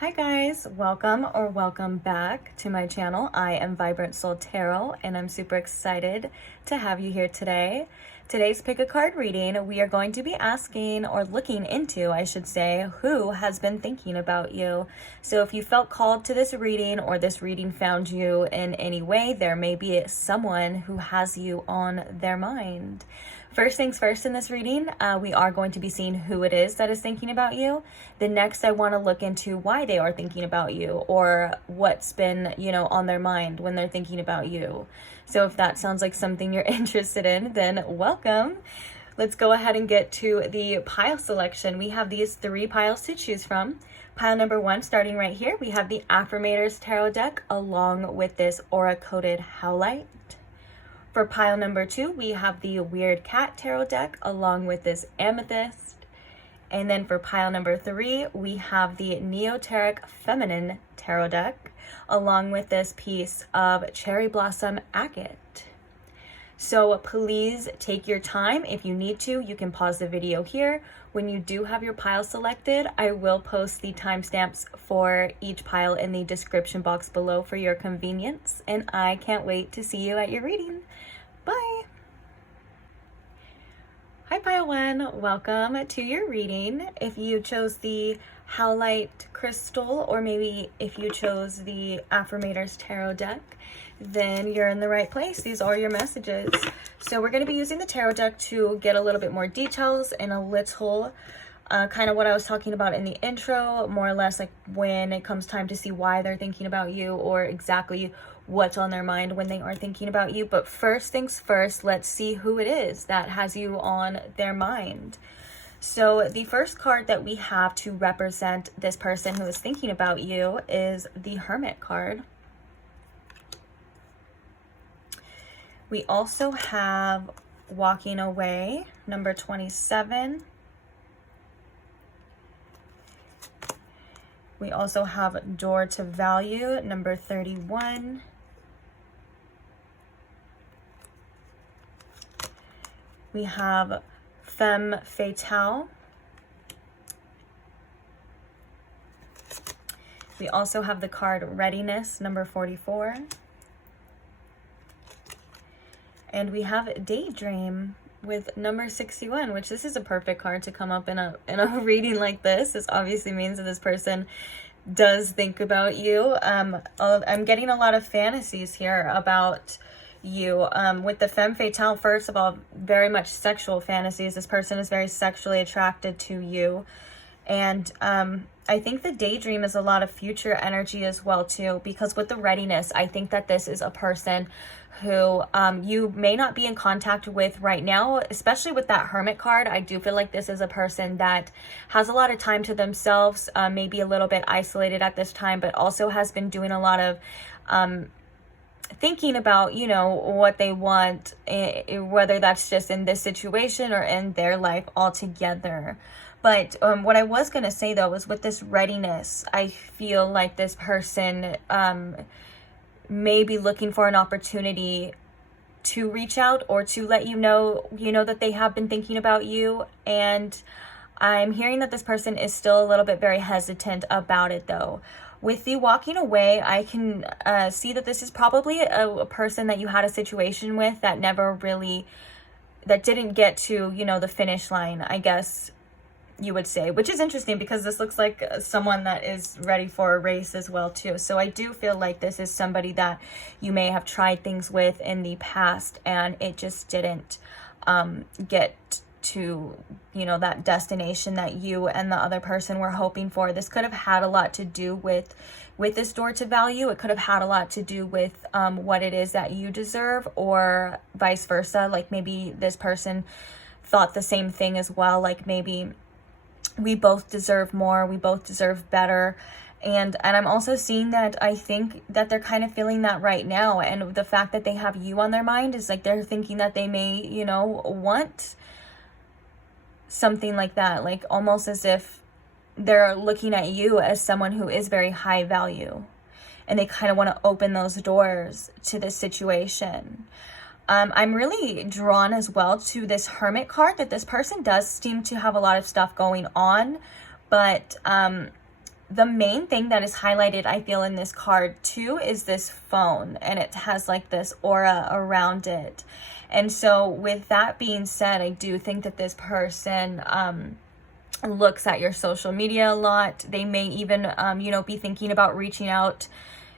Hi guys, welcome back to my channel. I am Vibrant Soul Tarot and I'm super excited to have you here today. Today's pick a card reading, we are going to be asking or looking into, I should say, who has been thinking about you. So if you felt called to this reading or this reading found you in any way, there may be someone who has you on their mind. First things first in this reading, we are going to be seeing who it is that is thinking about you. Then next, I want to look into why they are thinking about you or what's been, on their mind when they're thinking about you. So if that sounds like something you're interested in, then welcome. Let's go ahead and get to the pile selection. We have these 3 piles to choose from. Pile number 1, starting right here, we have the Affrimators tarot deck along with this aura-coded howlite. For pile number 2, we have the Weird Cat tarot deck along with this amethyst. And then for pile number 3, we have the Neoteric feminine tarot deck along with this piece of cherry blossom agate. So please take your time. If you need to, you can pause the video here. When you do have your pile selected, I will post the timestamps for each pile in the description box below for your convenience. And I can't wait to see you at your reading. Bye! Hi pile 1, welcome to your reading. If you chose the howlite crystal or maybe if you chose the Affrimators tarot deck, then you're in the right place. These are your messages. So we're going to be using the tarot deck to get a little bit more details and a little kind of what I was talking about in the intro, more or less like when it comes time to see why they're thinking about you or exactly what's on their mind when they are thinking about you. But first things first, let's see who it is that has you on their mind. So the first card that we have to represent this person who is thinking about you is the Hermit card. We also have Walking Away, number 27. We also have Door to Value, number 31. We have Femme Fatale. We also have the card Readiness, number 44. And we have Daydream with number 61, which this is a perfect card to come up in a reading like this. This obviously means that this person does think about you. I'm getting a lot of fantasies here about you. With the Femme Fatale, first of all, very much sexual fantasies. This person is very sexually attracted to you. And I think the Daydream is a lot of future energy as well too, because with the Readiness, I think that this is a person who you may not be in contact with right now, especially with that Hermit card. I do feel like this is a person that has a lot of time to themselves, maybe a little bit isolated at this time, but also has been doing a lot of thinking about, what they want, whether that's just in this situation or in their life altogether. But what I was going to say, though, is with this Readiness, I feel like this person may be looking for an opportunity to reach out or to let you know that they have been thinking about you. And I'm hearing that this person is still a little bit very hesitant about it, though. With the Walking Away, I can see that this is probably a person that you had a situation with that didn't get to, the finish line, I guess you would say, which is interesting because this looks like someone that is ready for a race as well too. So I do feel like this is somebody that you may have tried things with in the past and it just didn't get to, that destination that you and the other person were hoping for. This could have had a lot to do with this Door to Value. It could have had a lot to do with what it is that you deserve, or vice versa. Like maybe this person thought the same thing as well. Like maybe we both deserve more, we both deserve better. And I'm also seeing that I think that they're kind of feeling that right now. And the fact that they have you on their mind is like they're thinking that they may, want something like that. Like almost as if they're looking at you as someone who is very high value. And they kind of want to open those doors to this situation. I'm really drawn as well to this Hermit card, that this person does seem to have a lot of stuff going on, but the main thing that is highlighted, I feel, in this card too, is this phone, and it has like this aura around it. And so with that being said, I do think that this person looks at your social media a lot. They may even, be thinking about reaching out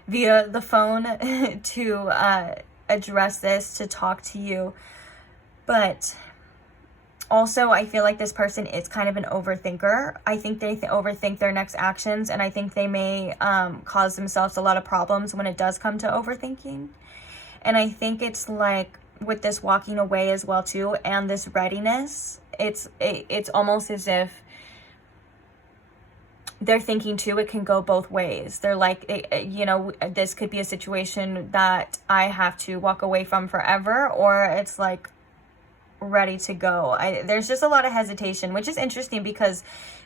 via the phone to address this, to talk to you. But also, I feel like this person is kind of an overthinker. I think they overthink their next actions, and I think they may cause themselves a lot of problems when it does come to overthinking. And I think it's like with this walking away as well too, and this readiness, it's almost as if they're thinking too, it can go both ways. They're like, this could be a situation that I have to walk away from forever, or it's like ready to go. There's just a lot of hesitation, which is interesting because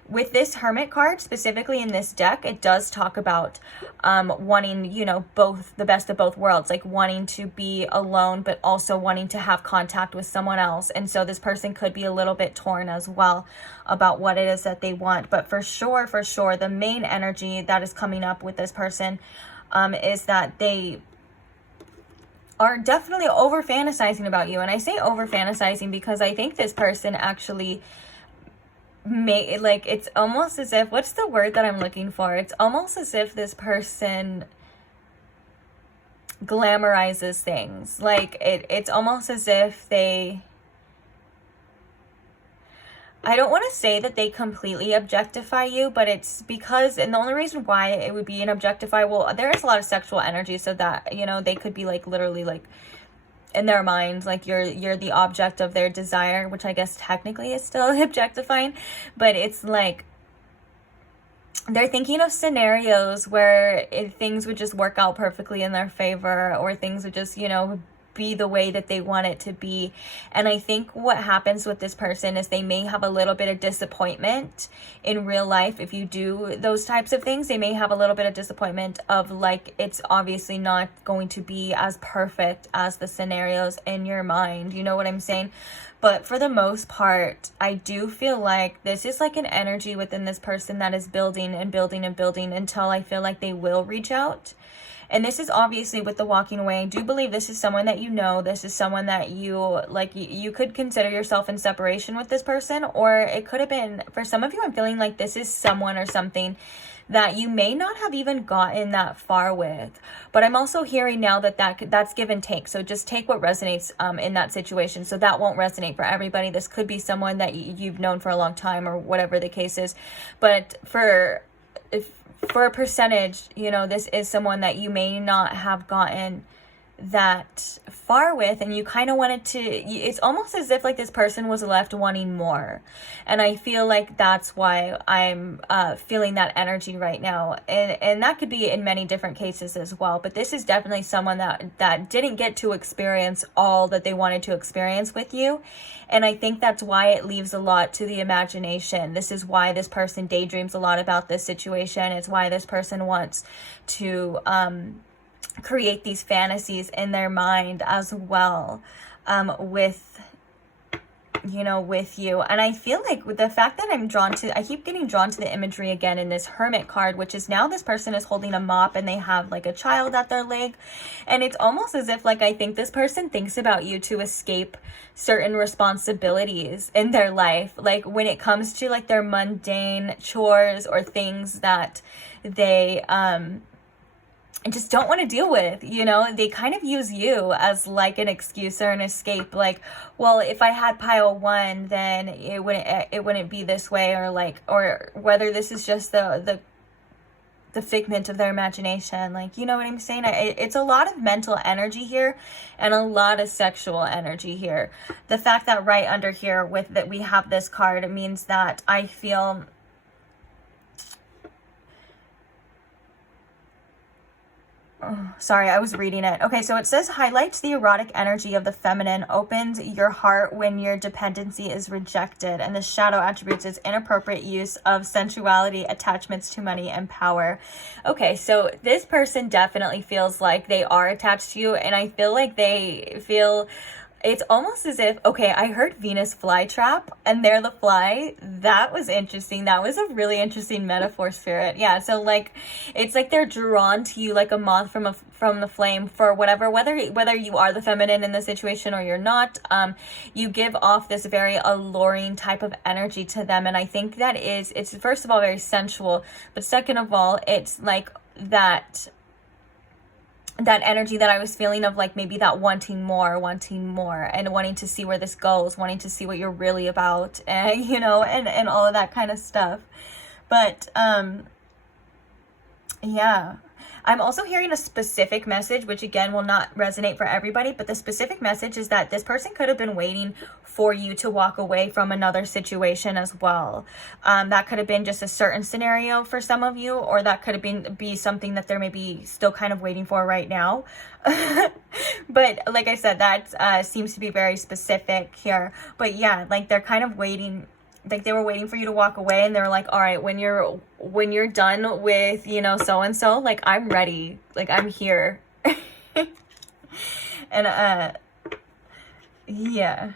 with this Hermit card, specifically in this deck, it does talk about wanting, both, the best of both worlds, like wanting to be alone, but also wanting to have contact with someone else. And so this person could be a little bit torn as well about what it is that they want. But for sure, the main energy that is coming up with this person is that they are definitely over fantasizing about you. And I say over fantasizing because I think this person actually it's almost as if, what's the word that I'm looking for? It's almost as if this person glamorizes things. Like it's almost as if I don't want to say that they completely objectify you, but it's because, and the only reason why it would be an objectify, well, there is a lot of sexual energy, so that, they could be like literally like in their minds, like you're the object of their desire, which I guess technically is still objectifying, but it's like they're thinking of scenarios where things would just work out perfectly in their favor, or things would just, be the way that they want it to be. And I think what happens with this person is they may have a little bit of disappointment in real life. If you do those types of things, they may have a little bit of disappointment of like, it's obviously not going to be as perfect as the scenarios in your mind. You know what I'm saying? But for the most part, I do feel like this is like an energy within this person that is building and building and building until I feel like they will reach out. And this is obviously with the walking away. I do believe this is someone that this is someone that you could consider yourself in separation with this person, or it could have been, for some of you, I'm feeling like this is someone or something that you may not have even gotten that far with. But I'm also hearing now that's give and take. So just take what resonates in that situation. So that won't resonate for everybody. This could be someone that you've known for a long time, or whatever the case is. But for a percentage, this is someone that you may not have gotten that far with, and you kind of wanted to, it's almost as if like this person was left wanting more. And I feel like that's why I'm feeling that energy right now. And that could be in many different cases as well. But this is definitely someone that didn't get to experience all that they wanted to experience with you. And I think that's why it leaves a lot to the imagination. This is why this person daydreams a lot about this situation. It's why this person wants to create these fantasies in their mind as well, with you. And I feel like with the fact that I keep getting drawn to the imagery again in this Hermit card, which is now this person is holding a mop and they have like a child at their leg. And it's almost as if like, I think this person thinks about you to escape certain responsibilities in their life. Like when it comes to like their mundane chores or things that they, and just don't want to deal with, they kind of use you as like an excuse or an escape. Like, well, if I had pile one, then it wouldn't be this way, or whether this is just the figment of their imagination. Like, you know what I'm saying? It's a lot of mental energy here and a lot of sexual energy here. The fact that right under here we have this card means that I feel, sorry, I was reading it. Okay, so it says highlights the erotic energy of the feminine, opens your heart when your dependency is rejected, and the shadow attributes is inappropriate use of sensuality, attachments to money, and power. Okay, so this person definitely feels like they are attached to you, and I feel like they feel it's almost as if, okay, I heard Venus flytrap and they're the fly. That was interesting. That was a really interesting metaphor, Spirit. Yeah, so like it's like they're drawn to you like a moth from the flame for whatever, whether you are the feminine in the situation or you're not. You give off this very alluring type of energy to them, and I think that it's first of all very sensual, but second of all, it's like that energy that I was feeling of like maybe that wanting more and wanting to see where this goes, wanting to see what you're really about, and you know, and all of that kind of stuff. But yeah, I'm also hearing a specific message, which again will not resonate for everybody, but the specific message is that this person could have been waiting for you to walk away from another situation as well. That could have been just a certain scenario for some of you, or that could have be something that they're maybe still kind of waiting for right now. But like I said, that seems to be very specific here. But yeah, like they're kind of waiting. Like they were waiting for you to walk away, and they were like, all right, when you're done with, you know, so and so, like I'm ready, like I'm here. And yeah,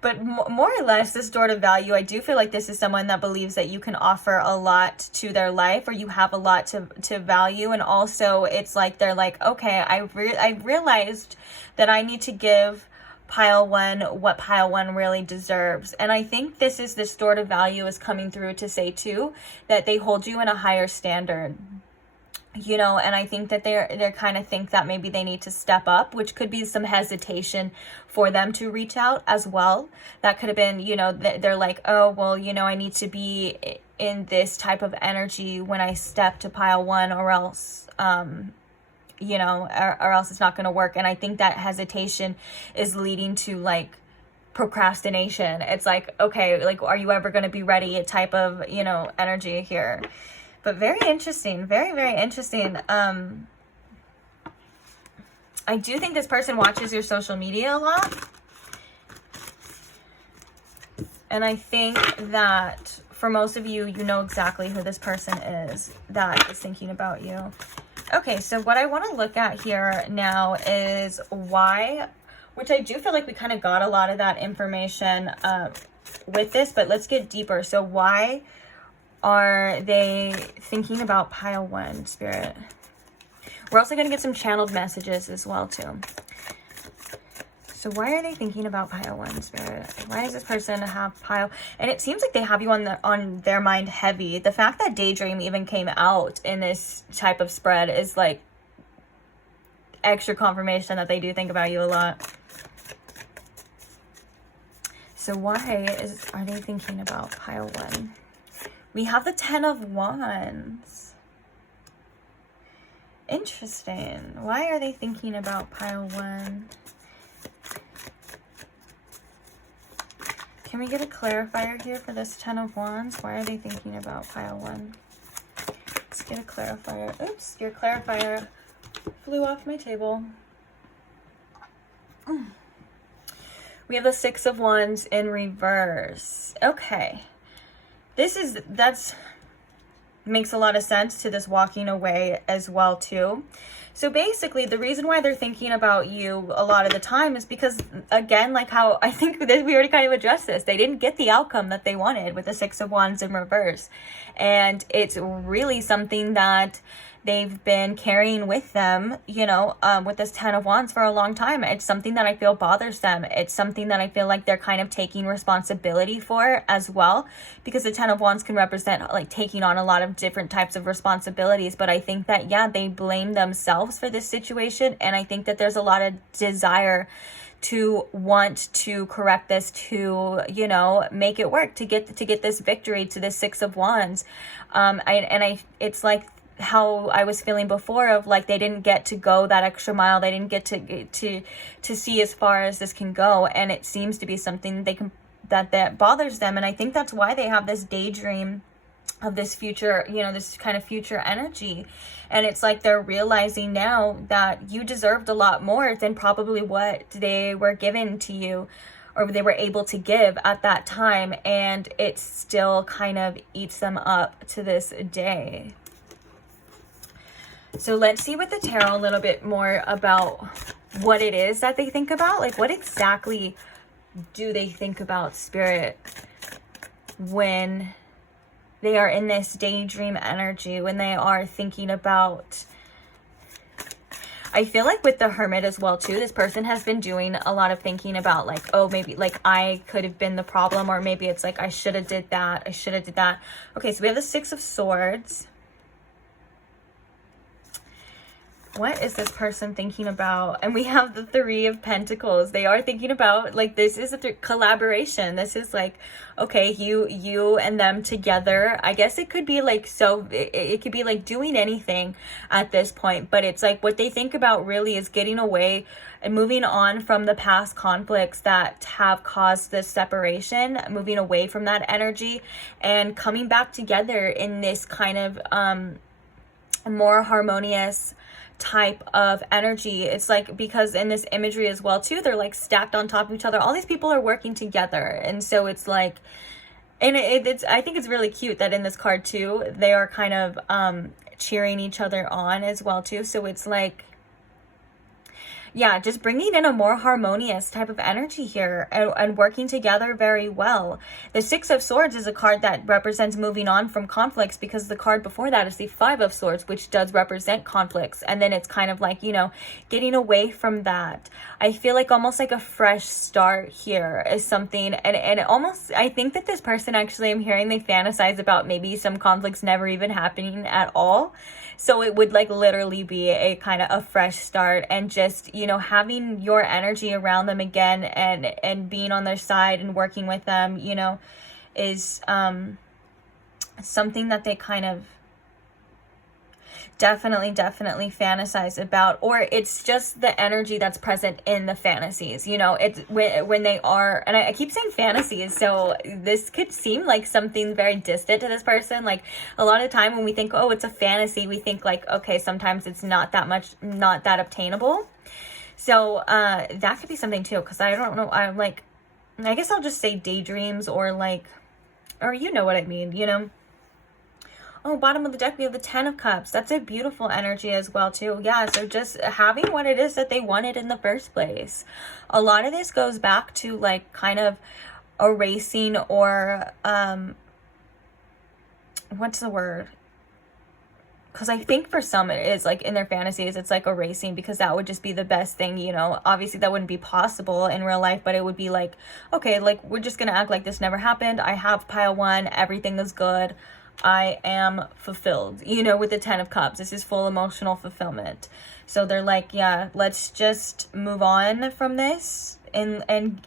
but more or less this sort of value, I do feel like this is someone that believes that you can offer a lot to their life, or you have a lot to value. And also it's like they're like, okay, I realized that I need to give pile one what pile one really deserves. And I think this is the sort of value is coming through to say too that they hold you in a higher standard, you know. And I think that they're kind of think that maybe they need to step up, which could be some hesitation for them to reach out as well. That could have been, you know, they're like, oh well, you know, I need to be in this type of energy when I step to pile one, or else you know, or else it's not going to work. And I think that hesitation is leading to like procrastination. It's like, okay, like, are you ever going to be ready type of, you know, energy here. But very interesting. Very, very interesting. I do think this person watches your social media a lot. And I think that for most of you, you know exactly who this person is that is thinking about you. Okay, so what I want to look at here now is why, which I do feel like we kind of got a lot of that information with this, but let's get deeper. So why are they thinking about pile one, Spirit? We're also going to get some channeled messages as well, too. So why are they thinking about pile one, Spirit? Why does this person have pile? And it seems like they have you on their mind heavy. The fact that daydream even came out in this type of spread is like extra confirmation that they do think about you a lot. So why are they thinking about pile one? We have the 10 of Wands. Interesting. Why are they thinking about pile one? Can we get a clarifier here for this 10 of Wands? Why are they thinking about pile one? Let's get a clarifier. Oops, your clarifier flew off my table. We have the 6 of Wands in reverse. Okay. That's makes a lot of sense to this walking away as well too. So basically the reason why they're thinking about you a lot of the time is because, again, like how I think that we already kind of addressed this, they didn't get the outcome that they wanted with the 6 of Wands in reverse. And it's really something that they've been carrying with them, you know, with this 10 of Wands for a long time. It's something that I feel bothers them. It's something that I feel like they're kind of taking responsibility for as well, because the 10 of Wands can represent like taking on a lot of different types of responsibilities. But I think that, yeah, they blame themselves for this situation. And I think that there's a lot of desire to want to correct this, to, you know, make it work, to get this victory, to the 6 of Wands. It's like how I was feeling before of like they didn't get to go that extra mile, they didn't get to see as far as this can go, and it seems to be something that bothers them. And I think that's why they have this daydream of this future, you know, this kind of future energy. And it's like they're realizing now that you deserved a lot more than probably what they were given to you, or they were able to give at that time, and it still kind of eats them up to this day. So let's see with the tarot a little bit more about what it is that they think about. Like, what exactly do they think about, Spirit, when they are in this daydream energy, when they are thinking about... I feel like with the Hermit as well too, this person has been doing a lot of thinking about like, oh, maybe like I could have been the problem, or maybe it's like I should have did that, I should have did that. Okay, so we have the Six of Swords. What is this person thinking about? And we have the Three of Pentacles. They are thinking about, like, this is a collaboration. This is like, okay, you and them together. I guess it could be like, so it could be like doing anything at this point, but it's like what they think about really is getting away and moving on from the past conflicts that have caused this separation, moving away from that energy and coming back together in this kind of more harmonious type of energy. It's like, because in this imagery as well too, they're like stacked on top of each other. All these people are working together, and so it's like, and it's I think it's really cute that in this card too, they are kind of cheering each other on as well too. So it's like, yeah, just bringing in a more harmonious type of energy here, and working together very well. The Six of Swords is a card that represents moving on from conflicts, because the card before that is the Five of Swords, which does represent conflicts. And then it's kind of like, you know, getting away from that. I feel like almost like a fresh start here is something. And almost, I think that this person, actually, I'm hearing they fantasize about maybe some conflicts never even happening at all. So it would like literally be a kind of a fresh start, and just, you know, having your energy around them again, and being on their side and working with them, you know, is something that they kind of definitely fantasize about. Or it's just the energy that's present in the fantasies, you know. It's when they are, and I keep saying fantasies, so this could seem like something very distant to this person. Like, a lot of the time when we think, oh, it's a fantasy, we think like, okay, sometimes it's not that obtainable. So that could be something too, because I don't know, I'm like, I guess I'll just say daydreams, or like, or you know what I mean, you know. Oh, bottom of the deck, we have the Ten of Cups. That's a beautiful energy as well, too. Yeah, so just having what it is that they wanted in the first place. A lot of this goes back to, like, kind of erasing, or, what's the word? Because I think for some it is, like, in their fantasies, it's like erasing, because that would just be the best thing, you know. Obviously, that wouldn't be possible in real life, but it would be like, okay, like, we're just going to act like this never happened. I have pile one. Everything is good. I am fulfilled, you know, with the Ten of Cups. This is full emotional fulfillment. So they're like, yeah, let's just move on from this and and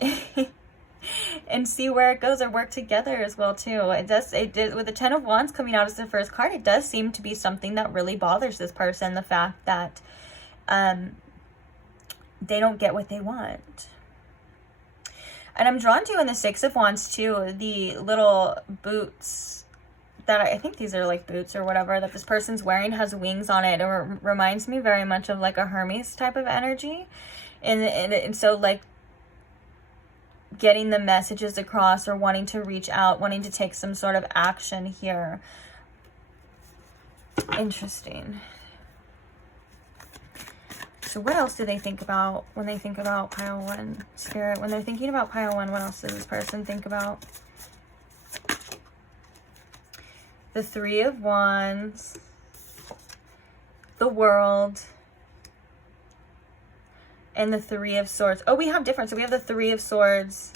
see where it goes, or work together as well too. It did with the Ten of Wands coming out as the first card. It does seem to be something that really bothers this person, the fact that they don't get what they want. And I'm drawn to, in the Six of Wands too, the little boots that I think these are like boots or whatever that this person's wearing, has wings on it. It reminds me very much of like a Hermes type of energy. And so like getting the messages across, or wanting to reach out, wanting to take some sort of action here. Interesting. So what else do they think about when they think about pile one, Spirit? When they're thinking about pile one, what else does this person think about? The Three of Wands, the World, and the Three of Swords. Oh, we have different. So we have the Three of Swords,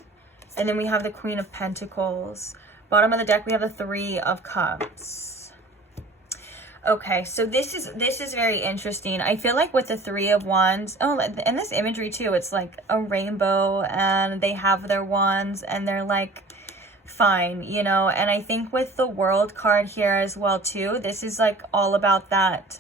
and then we have the Queen of Pentacles. Bottom of the deck, we have the Three of Cups. Okay, so this is very interesting. I feel like with the Three of Wands, oh, and this imagery too, it's like a rainbow, and they have their wands, and they're like, fine, you know. And I think with the World card here as well too, this is like all about that,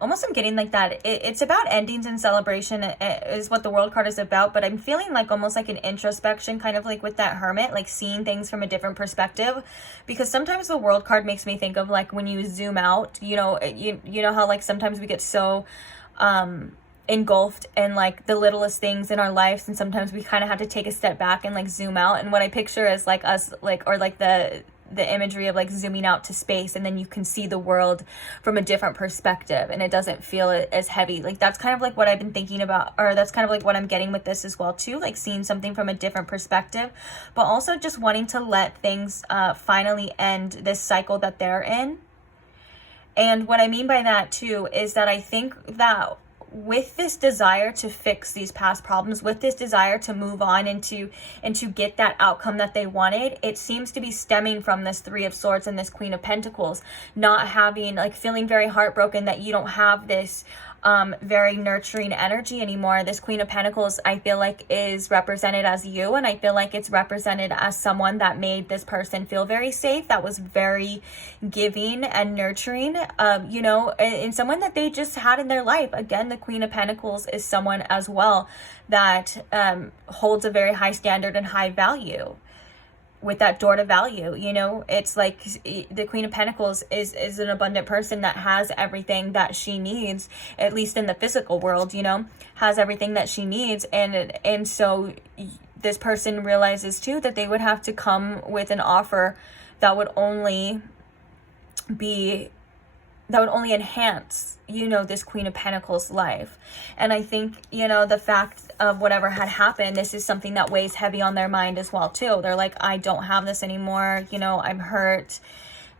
almost I'm getting like that it's about endings and celebration is what the World card is about. But I'm feeling like almost like an introspection, kind of like with that Hermit, like seeing things from a different perspective. Because sometimes the World card makes me think of like when you zoom out, you know, you know how like sometimes we get so engulfed in like the littlest things in our lives, and sometimes we kind of have to take a step back and like zoom out. And what I picture is like us, like, or like the the imagery of like zooming out to space, and then you can see the world from a different perspective and it doesn't feel as heavy. Like that's kind of like what I've been thinking about, or that's kind of like what I'm getting with this as well too, like seeing something from a different perspective, but also just wanting to let things finally end this cycle that they're in. And what I mean by that too is that I think that with this desire to fix these past problems, with this desire to move on and to get that outcome that they wanted, it seems to be stemming from this Three of Swords and this Queen of Pentacles, not having, like, feeling very heartbroken that you don't have this very nurturing energy anymore. This Queen of Pentacles, I feel like, is represented as you, and I feel like it's represented as someone that made this person feel very safe, that was very giving and nurturing, you know, and someone that they just had in their life. Again, the Queen of Pentacles is someone as well that holds a very high standard and high value. With that door to value, you know, it's like the Queen of Pentacles is an abundant person that has everything that she needs, at least in the physical world, you know, has everything that she needs. And so this person realizes too that they would have to come with an offer that would only enhance, you know, this Queen of Pentacles life. And I think, you know, the fact of whatever had happened, this is something that weighs heavy on their mind as well too. They're like, I don't have this anymore, you know, I'm hurt,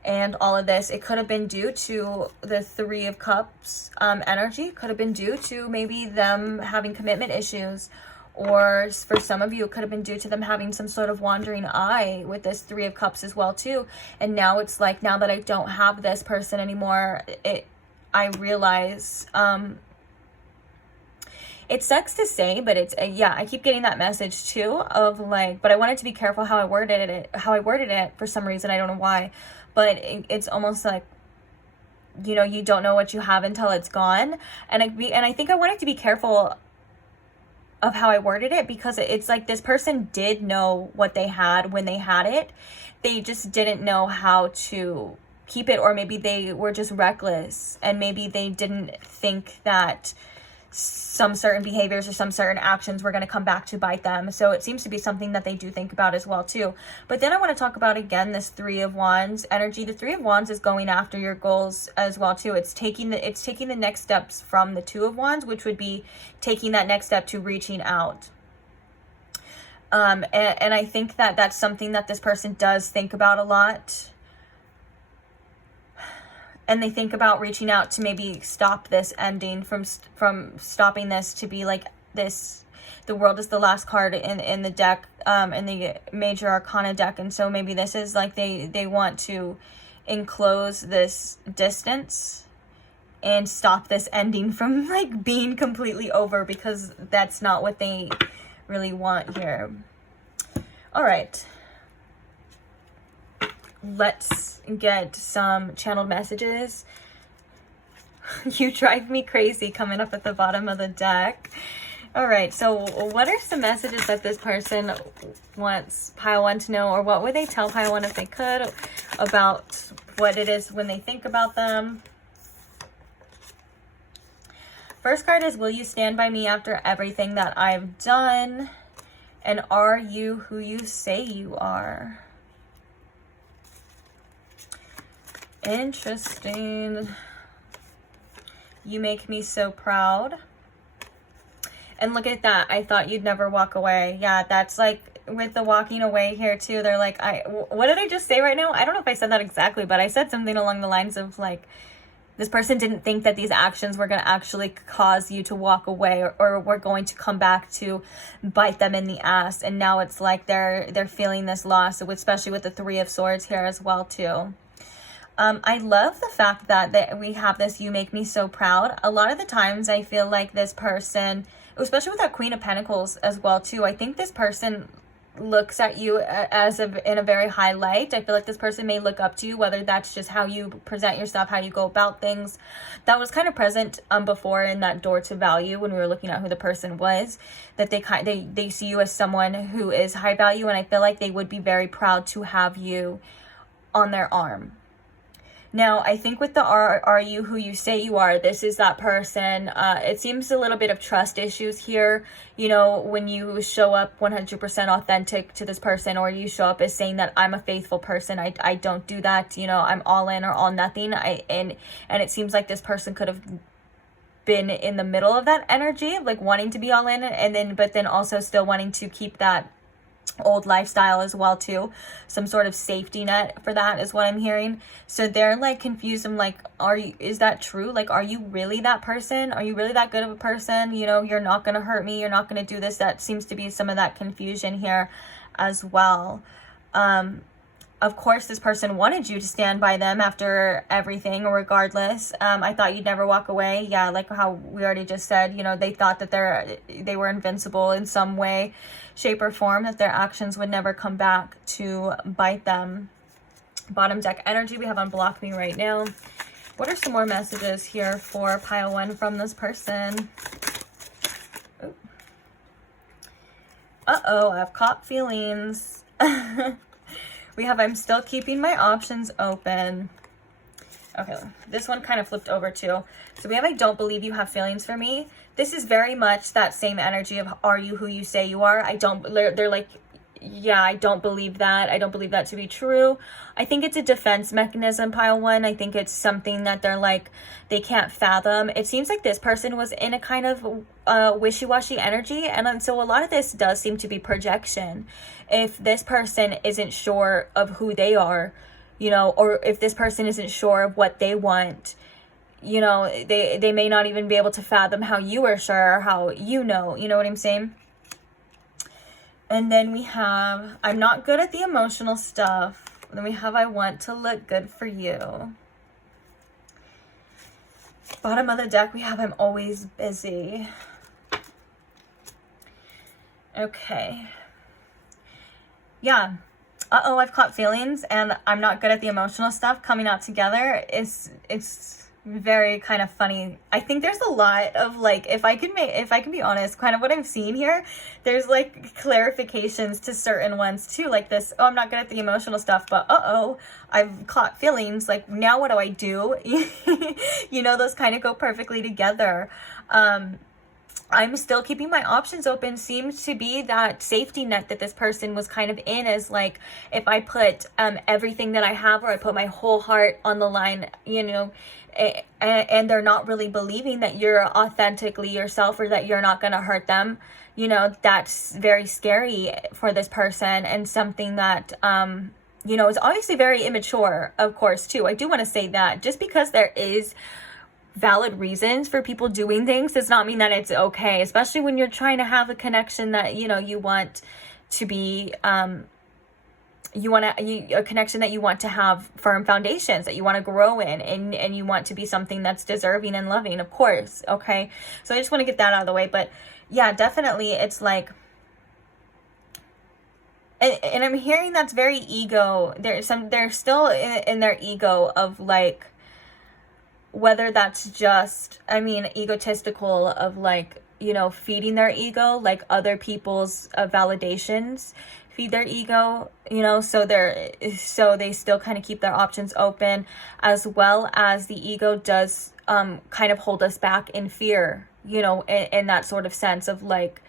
and all of this. It could have been due to the Three of Cups energy. Could have been due to maybe them having commitment issues, or for some of you, it could have been due to them having some sort of wandering eye with this Three of Cups as well too. And now it's like, now that I don't have this person anymore, I realize, it sucks to say, but it's, yeah, I keep getting that message too of like, but I wanted to be careful how I worded it for some reason. I don't know why, but it's almost like, you know, you don't know what you have until it's gone. And I think I wanted to be careful of how I worded it, because it's like this person did know what they had when they had it. They just didn't know how to keep it, or maybe they were just reckless, and maybe they didn't think that some certain behaviors or some certain actions were going to come back to bite them. So it seems to be something that they do think about as well too. But then I want to talk about, again, this Three of Wands energy. The Three of Wands is going after your goals as well too. It's taking the next steps from the Two of Wands, which would be taking that next step to reaching out. And I think that that's something that this person does think about a lot. And they think about reaching out to maybe stop this ending, from stopping this, to be like this. The World is the last card in the deck, in the Major Arcana deck. And so maybe this is like they want to enclose this distance and stop this ending from like being completely over, because that's not what they really want here. All right. Let's get some channeled messages. You drive me crazy coming up at the bottom of the deck. All right, so what are some messages that this person wants Pile 1 to know, or what would they tell Pile 1 if they could about what it is when they think about them? First card is, will you stand by me after everything that I've done? And are you who you say you are? Interesting. You make me so proud. And look at that. I thought you'd never walk away. Yeah, that's like with the walking away here too. They're like, what did I just say right now? I don't know if I said that exactly, but I said something along the lines of like, this person didn't think that these actions were going to actually cause you to walk away, or were going to come back to bite them in the ass. And now it's like they're feeling this loss, especially with the Three of Swords here as well too. I love the fact that we have this, you make me so proud. A lot of the times I feel like this person, especially with that Queen of Pentacles as well too, I think this person looks at you in a very high light. I feel like this person may look up to you, whether that's just how you present yourself, how you go about things. That was kind of present before in that door to value, when we were looking at who the person was, that they see you as someone who is high value, and I feel like they would be very proud to have you on their arm. Now, I think with the are you who you say you are, this is that person. It seems a little bit of trust issues here. You know, when you show up 100% authentic to this person, or you show up as saying that I'm a faithful person, I don't do that. You know, I'm all in or all nothing. And it seems like this person could have been in the middle of that energy of like wanting to be all in, and then but then also still wanting to keep that old lifestyle as well too. Some sort of safety net for that is what I'm hearing. So they're like confused. I'm like, is that true? Like, are you really that person? Are you really that good of a person? You know, you're not going to hurt me. You're not going to do this. That seems to be some of that confusion here as well. Of course, this person wanted you to stand by them after everything, regardless. I thought you'd never walk away. Yeah, like how we already just said, you know, they thought that they were invincible in some way, shape, or form, that their actions would never come back to bite them. Bottom deck energy we have on Block Me right now. What are some more messages here for pile 1 from this person? Ooh. I've caught feelings. We have, I'm still keeping my options open. Okay, this one kind of flipped over too. So we have, I don't believe you have feelings for me. This is very much that same energy of, are you who you say you are? They're like, yeah, I don't believe that. I don't believe that to be true. I think it's a defense mechanism, pile 1. I think it's something that they're like, they can't fathom. It seems like this person was in a kind of wishy-washy energy. And so a lot of this does seem to be projection. If this person isn't sure of who they are, you know, or if this person isn't sure of what they want, you know, they may not even be able to fathom how you are sure, or how you know what I'm saying? And then we have, I'm not good at the emotional stuff. Then we have, I want to look good for you. Bottom of the deck, we have, I'm always busy. Okay. Yeah. I've caught feelings, and I'm not good at the emotional stuff coming out together. It's very kind of funny. I think there's a lot of like, if I can be honest, kind of what I'm seeing here, there's like clarifications to certain ones too, like this, I'm not good at the emotional stuff, but I've caught feelings, like now what do I do? You know, those kind of go perfectly together. I'm still keeping my options open seems to be that safety net that this person was kind of in, as like, if I put everything that I have, or I put my whole heart on the line, you know, and they're not really believing that you're authentically yourself, or that you're not going to hurt them, you know, that's very scary for this person, and something that, you know, is obviously very immature, of course, too. I do want to say that just because there is valid reasons for people doing things does not mean that it's okay, especially when you're trying to have a connection that, you know, you want to be, a connection that you want to have firm foundations, that you want to grow in, and you want to be something that's deserving and loving, of course. Okay. So I just want to get that out of the way, but yeah, definitely it's like, and I'm hearing that's very ego. They're still in their ego of like, whether that's just, I mean, egotistical of like, you know, feeding their ego, like other people's validations feed their ego, you know, so they still kind of keep their options open, as well as the ego does kind of hold us back in fear, you know, in that sort of sense of like,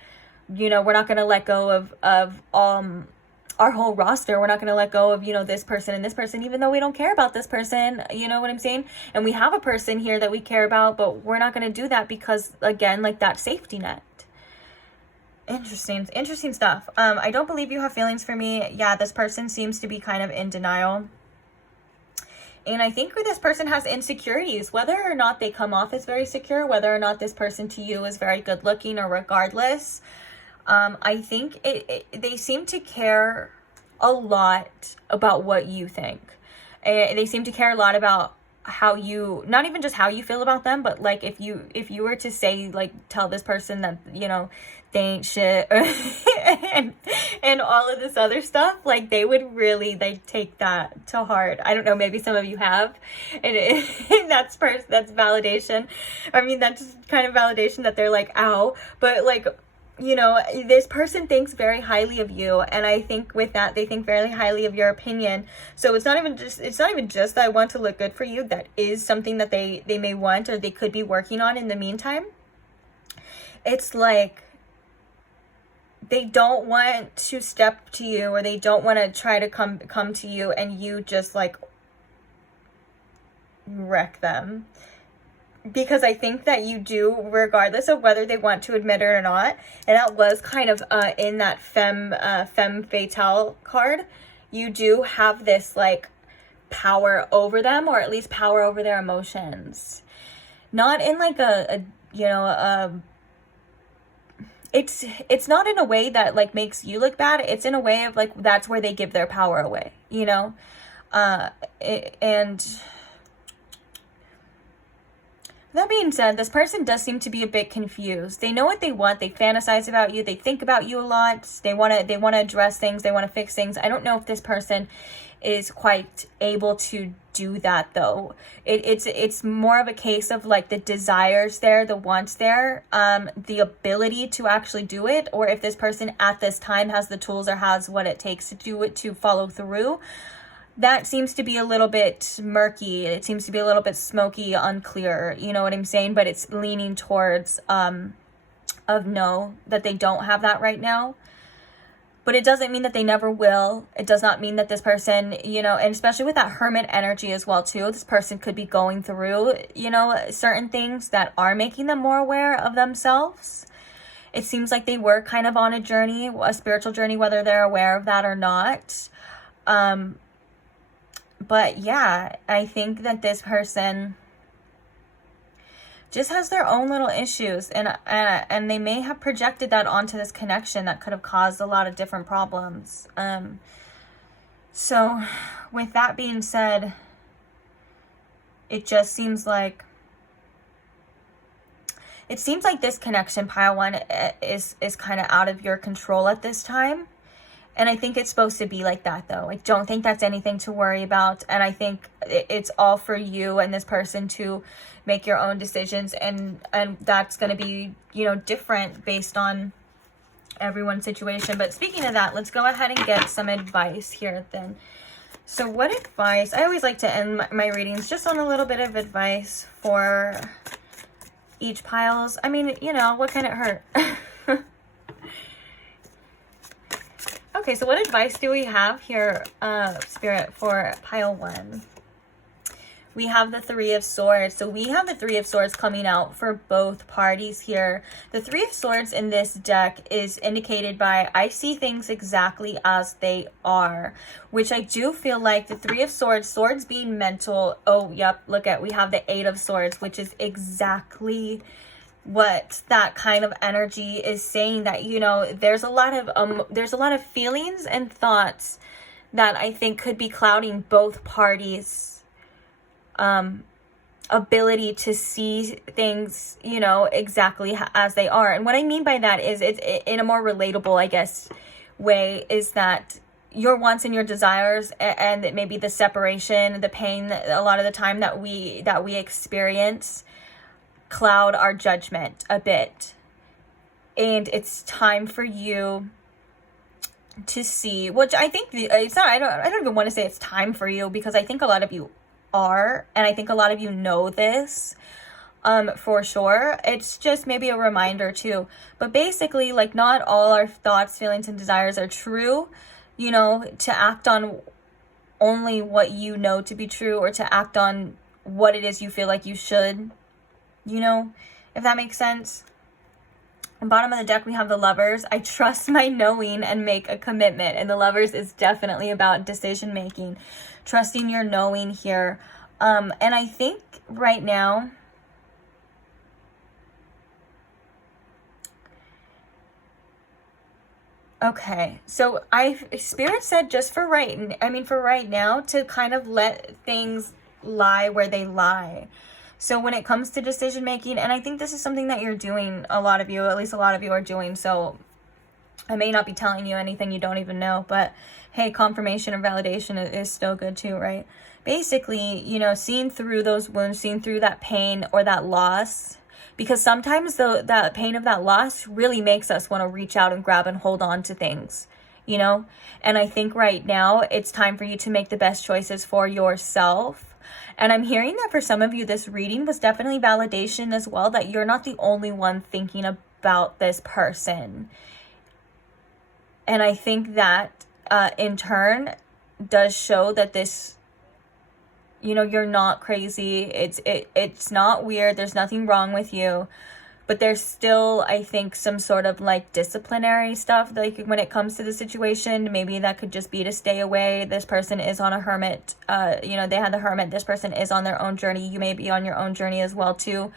you know, we're not going to let go of our whole roster. We're not going to let go of, you know, this person and this person, even though we don't care about this person, you know what I'm saying? And we have a person here that we care about, but we're not going to do that because, again, like that safety net. Interesting stuff. I don't believe you have feelings for me. Yeah, this person seems to be kind of in denial. And I think this person has insecurities, whether or not they come off as very secure, whether or not this person to you is very good looking, or regardless. I think they seem to care a lot about what you think. They seem to care a lot about how you, not even just how you feel about them, but like if you were to say, like, tell this person that, you know, they ain't shit and all of this other stuff, like they would really, they take that to heart. I don't know, maybe some of you have, and that's validation. I mean, that's kind of validation that they're like, ow, but like, you know, this person thinks very highly of you, and I think with that they think very highly of your opinion. So it's not even just that I want to look good for you. That is something that they may want, or they could be working on in the meantime. It's like they don't want to step to you, or they don't want to try to come to you and you just like wreck them. Because I think that you do, regardless of whether they want to admit it or not. And that was kind of in that femme fatale card. You do have this like power over them, or at least power over their emotions. Not in like it's not in a way that like makes you look bad. It's in a way of like, that's where they give their power away, you know? And that being said, this person does seem to be a bit confused. They know what they want. They fantasize about you. They think about you a lot. They want to address things. They want to fix things. I don't know if this person is quite able to do that though. It's more of a case of like the desires there, the wants there, the ability to actually do it, or if this person at this time has the tools or has what it takes to do it, to follow through. That seems to be a little bit murky. It seems to be a little bit smoky, unclear. You know what I'm saying? But it's leaning towards of no, that they don't have that right now. But it doesn't mean that they never will. It does not mean that this person, you know, and especially with that hermit energy as well too, this person could be going through, you know, certain things that are making them more aware of themselves. It seems like they were kind of on a journey, a spiritual journey, whether they're aware of that or not. But yeah, I think that this person just has their own little issues, and they may have projected that onto this connection that could have caused a lot of different problems. So with that being said, it just seems like this connection, pile one, is kind of out of your control at this time. And I think it's supposed to be like that, though. I don't think that's anything to worry about. And I think it's all for you and this person to make your own decisions. And that's going to be, you know, different based on everyone's situation. But speaking of that, let's go ahead and get some advice here then. So what advice? I always like to end my readings just on a little bit of advice for each piles. I mean, you know, what can it hurt? Okay, so what advice do we have here, Spirit, for pile one? We have the Three of Swords. So we have the Three of Swords coming out for both parties here. The Three of Swords in this deck is indicated by, I see things exactly as they are, which I do feel like the Three of Swords, swords being mental. Oh, yep, look at, we have the Eight of Swords, which is exactly what that kind of energy is saying, that, you know, there's a lot of feelings and thoughts that I think could be clouding both parties' ability to see things, you know, exactly as they are. And what I mean by that is, it's in a more relatable, I guess, way, is that your wants and your desires, and maybe the separation, the pain, a lot of the time that we experience, cloud our judgment a bit. And it's time for you to see, which I think it's not, I don't even want to say it's time for you, because I think a lot of you are, and I think a lot of you know this for sure. It's just maybe a reminder too. But basically, like, not all our thoughts, feelings, and desires are true. You know, to act on only what you know to be true, or to act on what it is you feel like you should, you know, if that makes sense. Bottom of the deck, we have the Lovers. I trust my knowing and make a commitment. And the Lovers is definitely about decision making, trusting your knowing here. And I think right now, okay, so Spirit said just for right now, to kind of let things lie where they lie. So when it comes to decision making, and I think this is something that you're doing, a lot of you, at least a lot of you are doing, so I may not be telling you anything you don't even know, but hey, confirmation or validation is still good too, right? Basically, you know, seeing through those wounds, seeing through that pain or that loss, because sometimes that pain of that loss really makes us want to reach out and grab and hold on to things, you know? And I think right now it's time for you to make the best choices for yourself. And I'm hearing that for some of you, this reading was definitely validation as well, that you're not the only one thinking about this person. And I think that in turn does show that this, you know, you're not crazy. It's not weird. There's nothing wrong with you. But there's still, I think, some sort of like disciplinary stuff, like when it comes to the situation. Maybe that could just be to stay away. This person is on a hermit. You know, they had the hermit. This person is on their own journey. You may be on your own journey as well too.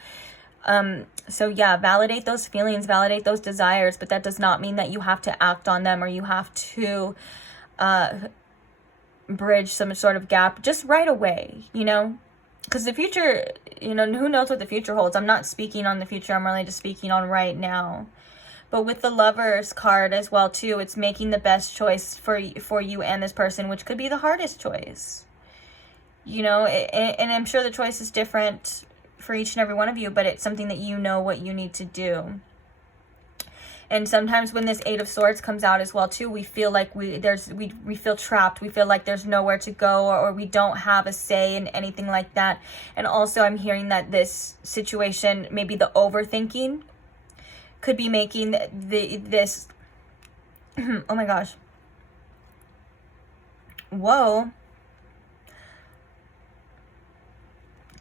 So yeah, validate those feelings, validate those desires, but that does not mean that you have to act on them or you have to bridge some sort of gap just right away, you know? Because the future, you know, who knows what the future holds. I'm not speaking on the future. I'm really just speaking on right now. But with the Lovers card as well, too, it's making the best choice for you and this person, which could be the hardest choice. You know, and I'm sure the choice is different for each and every one of you, but it's something that you know what you need to do. And sometimes when this Eight of Swords comes out as well too, we feel like we feel trapped. We feel like there's nowhere to go, or we don't have a say in anything like that. And also I'm hearing that this situation, maybe the overthinking, could be making this oh my gosh. Whoa.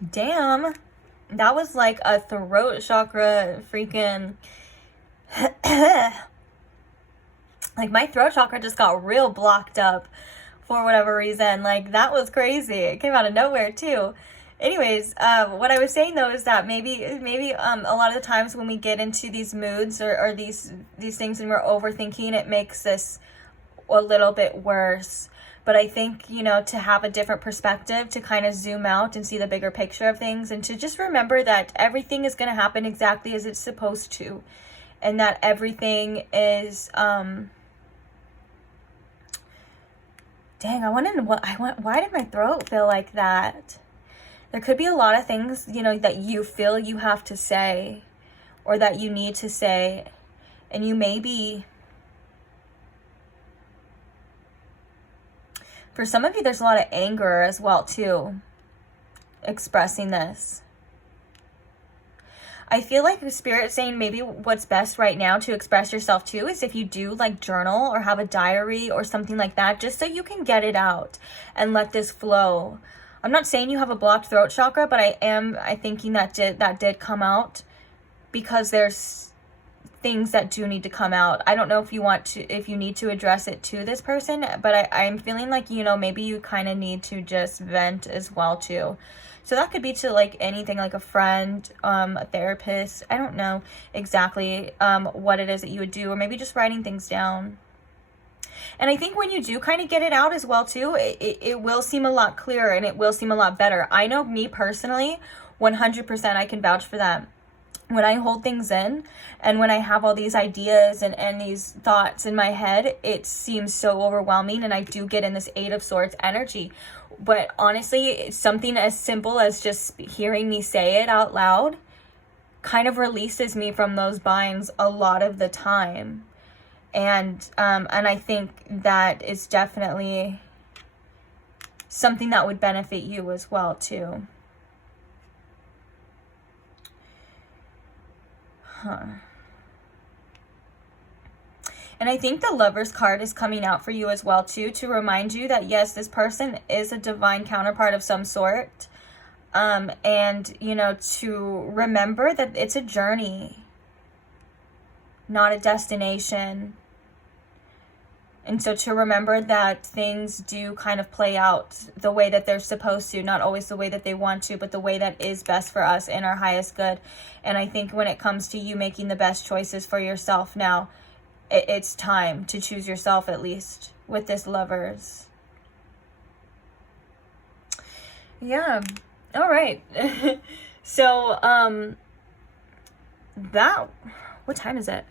Damn. That was like a throat chakra freaking like my throat chakra just got real blocked up for whatever reason. Like that was crazy. It came out of nowhere too. Anyways, what I was saying though is that maybe a lot of the times when we get into these moods or these things and we're overthinking, it makes this a little bit worse. But I think, you know, to have a different perspective, to kind of zoom out and see the bigger picture of things, and to just remember that everything is going to happen exactly as it's supposed to. And that everything is, dang, why did my throat feel like that? There could be a lot of things, you know, that you feel you have to say, or that you need to say, and you may be, for some of you, there's a lot of anger as well, too, expressing this. I feel like the Spirit's saying maybe what's best right now to express yourself too is if you do like journal or have a diary or something like that, just so you can get it out and let this flow. I'm not saying you have a blocked throat chakra, but I thinking that did come out because there's things that do need to come out. I don't know if you need to address it to this person, but I'm feeling like, you know, maybe you kind of need to just vent as well too. So that could be to like anything, like a friend, a therapist. I don't know exactly what it is that you would do, or maybe just writing things down. And I think when you do kind of get it out as well too, it will seem a lot clearer and it will seem a lot better. I know me personally, 100% I can vouch for that. When I hold things in and when I have all these ideas and these thoughts in my head, it seems so overwhelming, and I do get in this Eight of Swords energy. But honestly, it's something as simple as just hearing me say it out loud kind of releases me from those binds a lot of the time. And I think that is definitely something that would benefit you as well too. And I think the Lovers card is coming out for you as well too, to remind you that yes, this person is a divine counterpart of some sort. And you know, to remember that it's a journey, not a destination. And so to remember that things do kind of play out the way that they're supposed to, not always the way that they want to, but the way that is best for us and our highest good. And I think when it comes to you making the best choices for yourself now, it's time to choose yourself, at least with this Lovers. Yeah. All right. So, what time is it?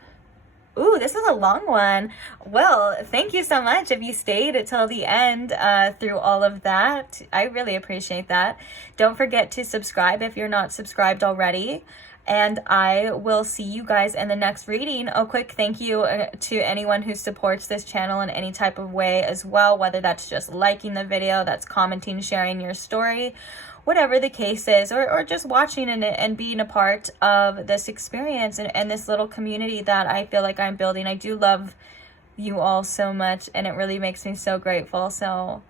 Ooh, this is a long one. Well, thank you so much if you stayed until the end through all of that. I really appreciate that. Don't forget to subscribe if you're not subscribed already. and I will see you guys in the next reading. A quick thank you to anyone who supports this channel in any type of way as well, whether that's just liking the video, that's commenting, sharing your story, whatever the case is, or just watching and being a part of this experience and this little community that I feel like I'm building. I do love you all so much, and it really makes me so grateful. So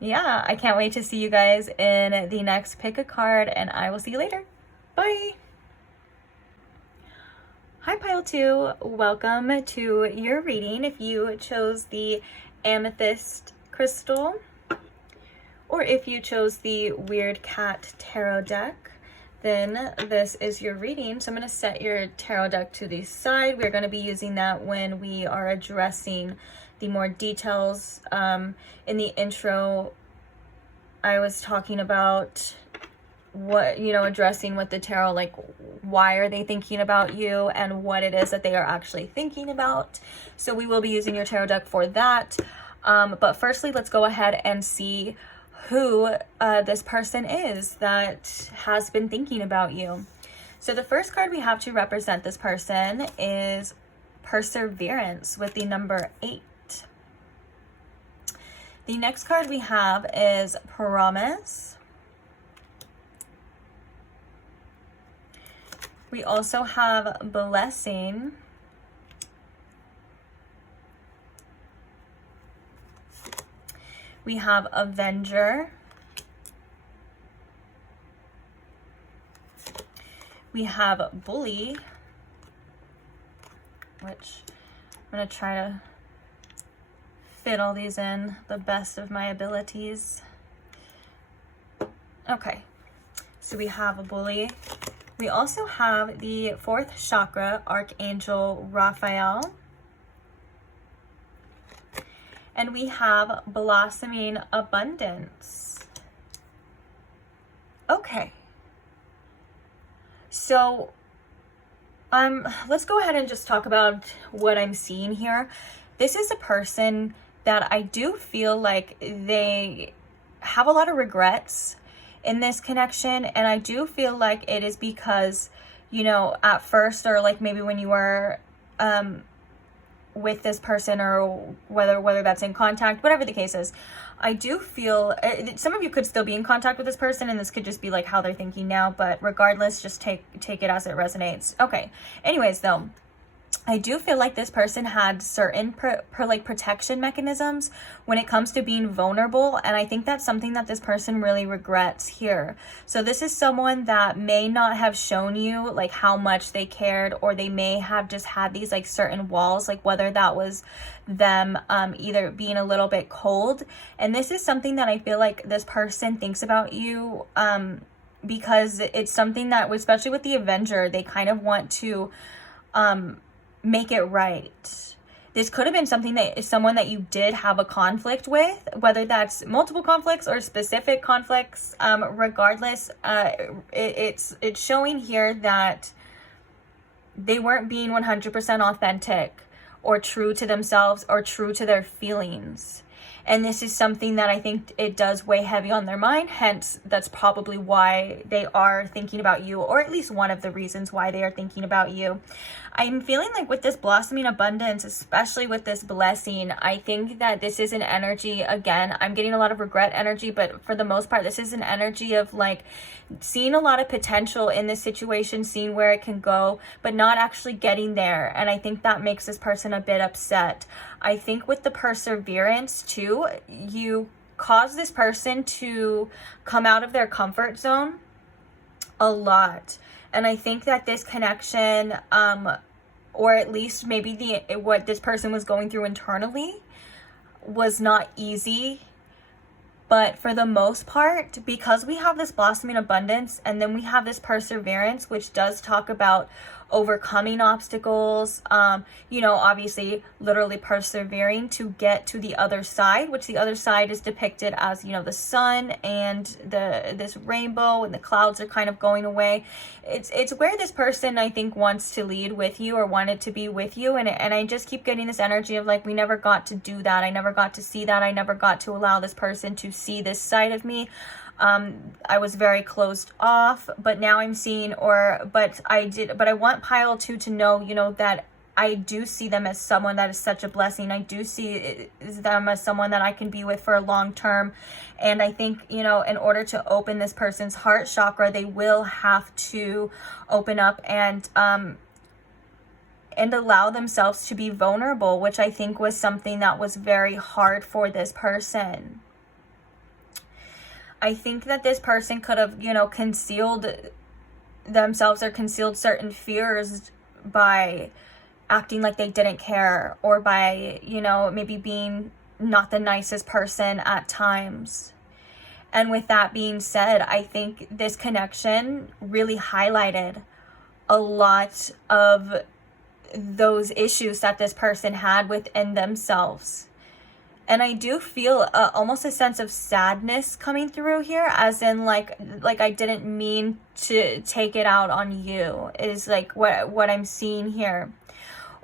yeah, I can't wait to see you guys in the next pick a card, and I will see you later. Bye. Hi Pile 2, welcome to your reading. If you chose the Amethyst crystal, or if you chose the Weird Cat Tarot deck, then this is your reading. So I'm going to set your tarot deck to the side. We're going to be using that when we are addressing the more details. In the intro, I was talking about what, addressing with the tarot, like why are they thinking about you and what it is that they are actually thinking about. So we will be using your tarot deck for that. But firstly, let's go ahead and see who this person is that has been thinking about you. So the first card we have to represent this person is Perseverance with the number 8. The next card we have is Promise. We also have Blessing. We have Avenger. We have Bully, which I'm going to try to fit all these in the best of my abilities. Okay, so we have a Bully. We also have the 4th chakra, Archangel Raphael. And we have Blossoming Abundance. Okay. So, let's go ahead and just talk about what I'm seeing here. This is a person that I do feel like they have a lot of regrets in this connection, and I do feel like it is because, at first, or like maybe when you were with this person, or whether that's in contact, whatever the case is, I do feel some of you could still be in contact with this person, and this could just be like how they're thinking now, but regardless, just take it as it resonates. Okay, anyways though, I do feel like this person had certain protection mechanisms when it comes to being vulnerable, and I think that's something that this person really regrets here. So this is someone that may not have shown you like how much they cared, or they may have just had these like certain walls, like whether that was them either being a little bit cold. And this is something that I feel like this person thinks about you because it's something that, especially with the Avenger, they kind of want to make it right. This could have been something that is someone that you did have a conflict with, whether that's multiple conflicts or specific conflicts. Regardless, it's showing here that they weren't being 100% authentic or true to themselves or true to their feelings. And this is something that I think it does weigh heavy on their mind. Hence, that's probably why they are thinking about you, or at least one of the reasons why they are thinking about you. I'm feeling like with this blossoming abundance, especially with this blessing, I think that this is an energy, again, I'm getting a lot of regret energy, but for the most part, this is an energy of like seeing a lot of potential in this situation, seeing where it can go, but not actually getting there. And I think that makes this person a bit upset. I think with the perseverance too, you cause this person to come out of their comfort zone a lot. And I think that this connection, or at least maybe what this person was going through internally, was not easy. But for the most part, because we have this blossoming abundance, and then we have this perseverance, which does talk about overcoming obstacles, obviously literally persevering to get to the other side, which the other side is depicted as, the sun and this rainbow, and the clouds are kind of going away. It's where this person, I think, wants to lead with you, or wanted to be with you. And I just keep getting this energy of like, we never got to do that. I never got to see that. I never got to allow this person to see this side of me. I was very closed off, but now I'm seeing, but I want pile 2 to know, you know, that I do see them as someone that is such a blessing. I do see them as someone that I can be with for a long term. And I think, you know, in order to open this person's heart chakra, they will have to open up and allow themselves to be vulnerable, which I think was something that was very hard for this person. I think that this person could have, you know, concealed themselves or concealed certain fears by acting like they didn't care, or by, you know, maybe being not the nicest person at times. And with that being said, I think this connection really highlighted a lot of those issues that this person had within themselves. And I do feel almost a sense of sadness coming through here, as in like I didn't mean to take it out on you, is like what I'm seeing here.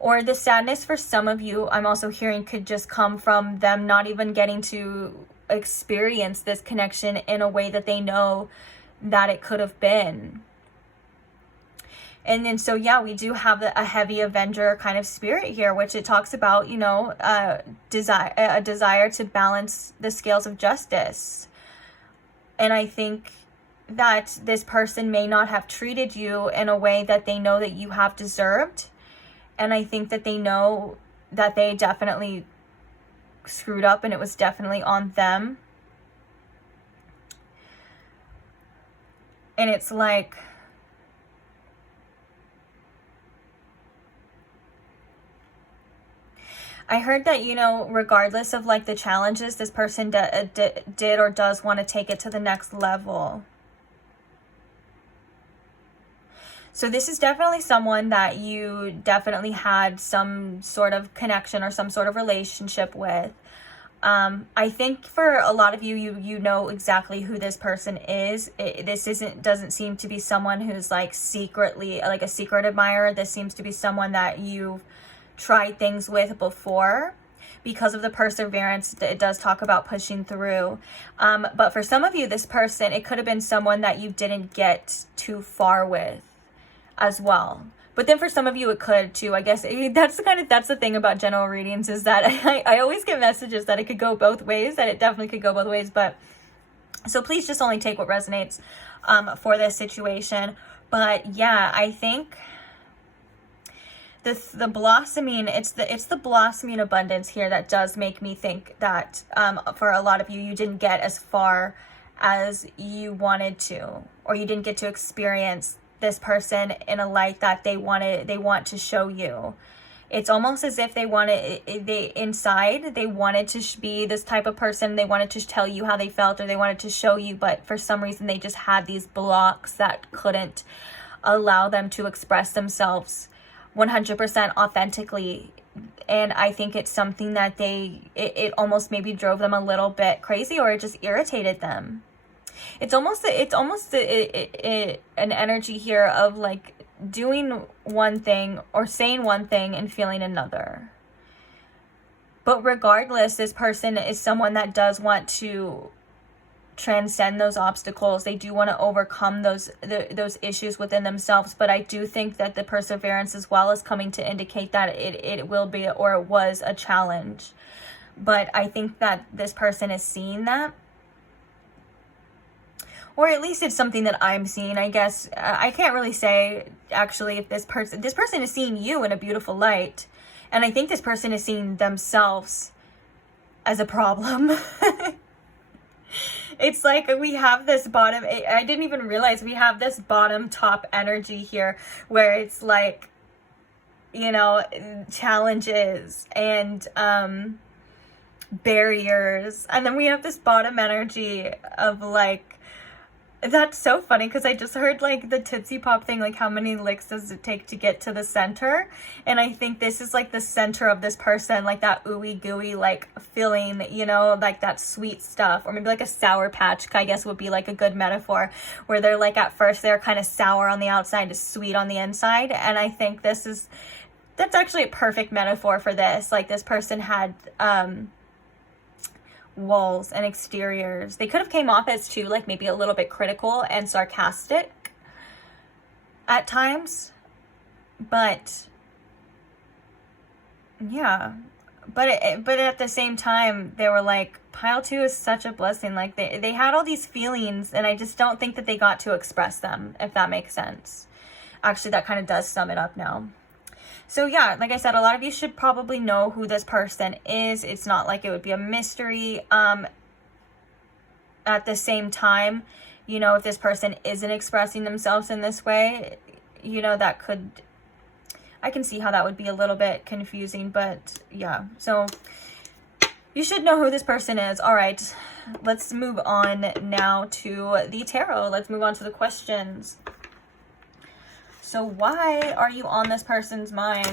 Or the sadness for some of you, I'm also hearing, could just come from them not even getting to experience this connection in a way that they know that it could have been. And then, so yeah, we do have a heavy Avenger kind of spirit here, which it talks about, you know, a desire to balance the scales of justice. And I think that this person may not have treated you in a way that they know that you have deserved. And I think that they know that they definitely screwed up and it was definitely on them. And it's like, I heard that, you know, regardless of like the challenges, this person did or does want to take it to the next level. So this is definitely someone that you definitely had some sort of connection or some sort of relationship with. I think for a lot of you, you know exactly who this person is. Doesn't seem to be someone who's like secretly, like a secret admirer. This seems to be someone that you've tried things with before. Because of the perseverance, it does talk about pushing through. But for some of you, this person, it could have been someone that you didn't get too far with as well. But then for some of you, it could too. I guess that's the thing about general readings, is that I always get messages that it could go both ways, that it definitely could go both ways. But so please just only take what resonates for this situation. But yeah, I think the blossoming, it's the blossoming abundance here that does make me think that for a lot of you, you didn't get as far as you wanted to, or you didn't get to experience this person in a light that they want to show you. It's almost as if they wanted to be this type of person. They wanted to tell you how they felt, or they wanted to show you, but for some reason they just had these blocks that couldn't allow them to express themselves 100% authentically. And I think it's something that it almost maybe drove them a little bit crazy, or it just irritated them. It's almost an energy here of like doing one thing or saying one thing and feeling another. But regardless, this person is someone that does want to transcend those obstacles. They do want to overcome those issues within themselves. But I do think that the perseverance as well is coming to indicate that it will be, or it was, a challenge. But I think that this person is seeing that. Or at least it's something that I'm seeing, I guess. I can't really say, actually, if this person is seeing you in a beautiful light. And I think this person is seeing themselves as a problem. It's like we have this bottom, I didn't even realize we have this bottom top energy here, where it's like, you know, challenges and barriers. And then we have this bottom energy of like, that's so funny, because I just heard like the Tootsie Pop thing, like how many licks does it take to get to the center? And I think this is like the center of this person, like that ooey gooey like feeling, you know, like that sweet stuff. Or maybe like a Sour Patch, I guess, would be like a good metaphor, where they're like at first they're kind of sour on the outside, sweet on the inside. And I think that's actually a perfect metaphor for this. Like this person had walls and exteriors. They could have came off as too, like maybe a little bit critical and sarcastic at times, but yeah, but at the same time, they were like, pile 2 is such a blessing. Like they had all these feelings, and I just don't think that they got to express them, if that makes sense. Actually, that kind of does sum it up now. So yeah, like I said, a lot of you should probably know who this person is. It's not like it would be a mystery. At the same time, you know, if this person isn't expressing themselves in this way, you know, that could, I can see how that would be a little bit confusing, but yeah. So you should know who this person is. All right, let's move on now to the tarot. Let's move on to the questions. So why are you on this person's mind?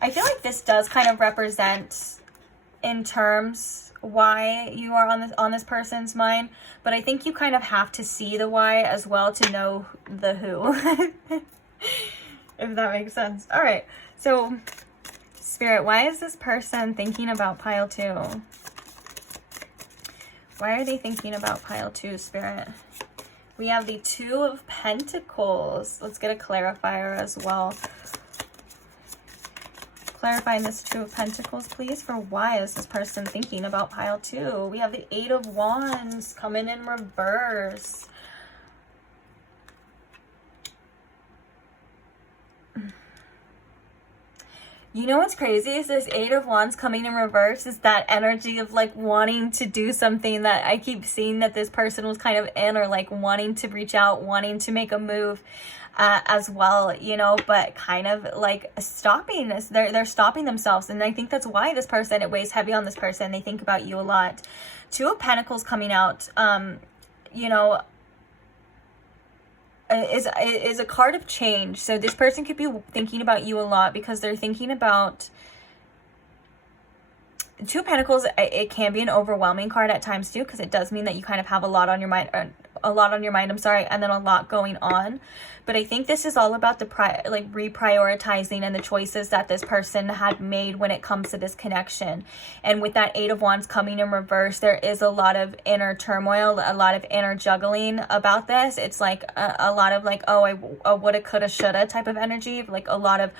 I feel like this does kind of represent in terms why you are on this person's mind, but I think you kind of have to see the why as well to know the who. If that makes sense. All right. So Spirit, why is this person thinking about pile 2? Why are they thinking about pile 2, Spirit? We have the 2 of Pentacles. Let's get a clarifier as well. Clarifying this 2 of Pentacles, please, for why is this person thinking about pile 2? We have the 8 of Wands coming in reverse. You know what's crazy is this 8 of Wands coming in reverse is that energy of like wanting to do something that I keep seeing that this person was kind of in, or like wanting to reach out, wanting to make a move as well, you know, but kind of like stopping this. They're stopping themselves. And I think that's why this person, it weighs heavy on this person. They think about you a lot. 2 of Pentacles coming out, you know, is a card of change. So this person could be thinking about you a lot because they're thinking about 2 of Pentacles. It can be an overwhelming card at times too, because it does mean that you kind of have a lot on your mind, and then a lot going on. But I think this is all about the reprioritizing and the choices that this person had made when it comes to this connection. And with that 8 of Wands coming in reverse, there is a lot of inner turmoil, a lot of inner juggling about this. It's like a lot of like, oh, I woulda, coulda, shoulda type of energy. Like a lot of,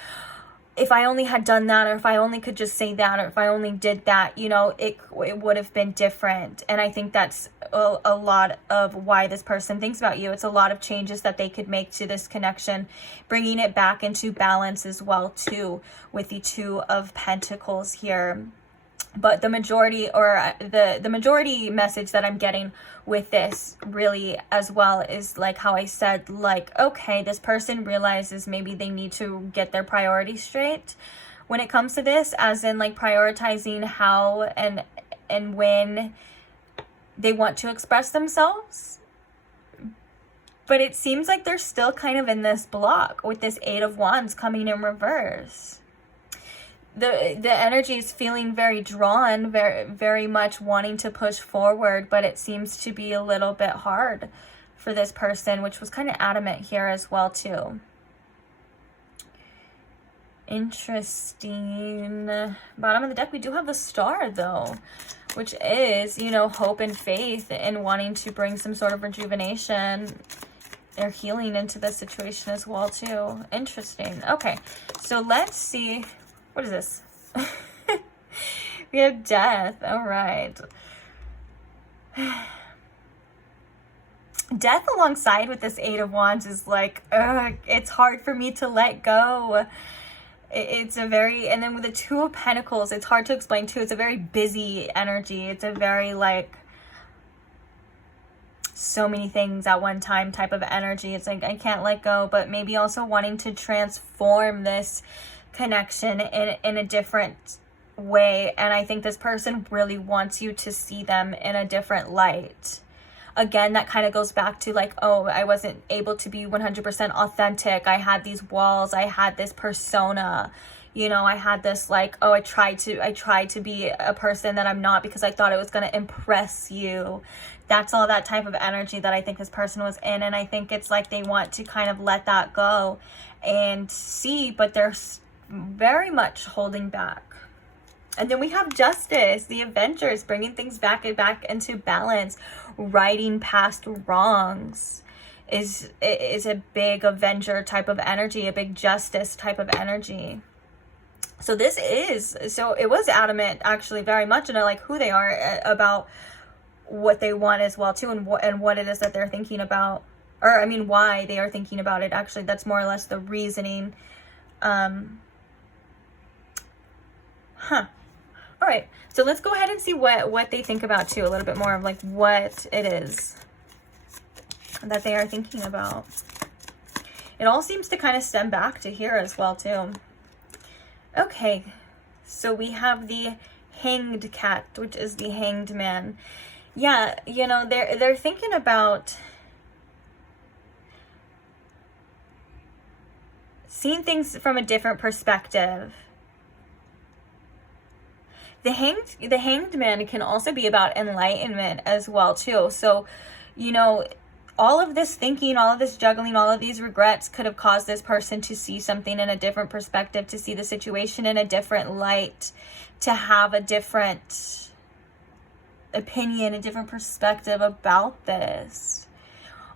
if I only had done that, or if I only could just say that, or if I only did that, you know, it would have been different. And I think that's a lot of why this person thinks about you. It's a lot of changes that they could make to this connection, bringing it back into balance as well too, with the 2 of Pentacles here. But the majority, or the majority message that I'm getting with this really as well is like how I said, like, okay, this person realizes maybe they need to get their priorities straight when it comes to this, as in like prioritizing how and when they want to express themselves. But it seems like they're still kind of in this block with this 8 of Wands coming in reverse. The energy is feeling very drawn, very much wanting to push forward, but it seems to be a little bit hard for this person, which was kind of adamant here as well too. Interesting. Bottom of the deck, we do have the Star though, which is, you know, hope and faith and wanting to bring some sort of rejuvenation or healing into this situation as well too. Interesting. Okay, so let's see. What is this? We have Death. All right. Death alongside with this 8 of Wands is like, it's hard for me to let go. It's a very, and then with the 2 of Pentacles, it's hard to explain too. It's a very busy energy. It's a very like so many things at one time type of energy. It's like, I can't let go, but maybe also wanting to transform this connection in a different way. And I think this person really wants you to see them in a different light. Again, that kind of goes back to like, oh, I wasn't able to be 100% authentic. I had these walls. I had this persona. You know, I had this like, oh, I tried to be a person that I'm not because I thought it was going to impress you. That's all that type of energy that I think this person was in. And I think it's like they want to kind of let that go and see, but they're very much holding back. And then we have Justice, the Avengers, bringing things back into balance, righting past wrongs is a big Avenger type of energy, a big Justice type of energy. So it was adamant, actually, very much, and I like who they are about what they want as well too, and what it is that they're thinking about, or I mean why they are thinking about it. Actually, that's more or less the reasoning. All right, so let's go ahead and see what they think about too, a little bit more of like what it is that they are thinking about. It all seems to kind of stem back to here as well too. Okay, so we have the Hanged Cat, which is the Hanged Man. Yeah, you know, they're thinking about seeing things from a different perspective. The hanged man can also be about enlightenment as well too. So, you know, all of this thinking, all of this juggling, all of these regrets could have caused this person to see something in a different perspective, to see the situation in a different light, to have a different opinion, a different perspective about this.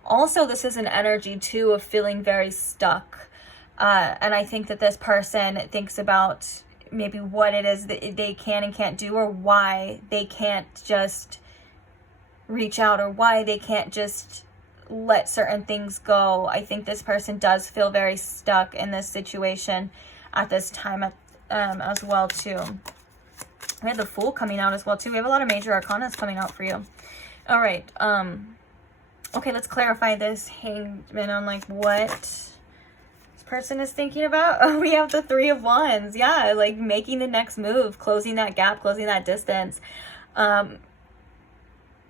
Also, this is an energy too of feeling very stuck. And I think that this person thinks about maybe what it is that they can and can't do, or why they can't just reach out, or why they can't just let certain things go. I think this person does feel very stuck in this situation at this time as well too. We have the Fool coming out as well too. We have a lot of major arcanas coming out for you. All right. Okay, let's clarify this Hangman on like what person is thinking about. Oh, we have the Three of Wands. Yeah, like making the next move, closing that gap, closing that distance.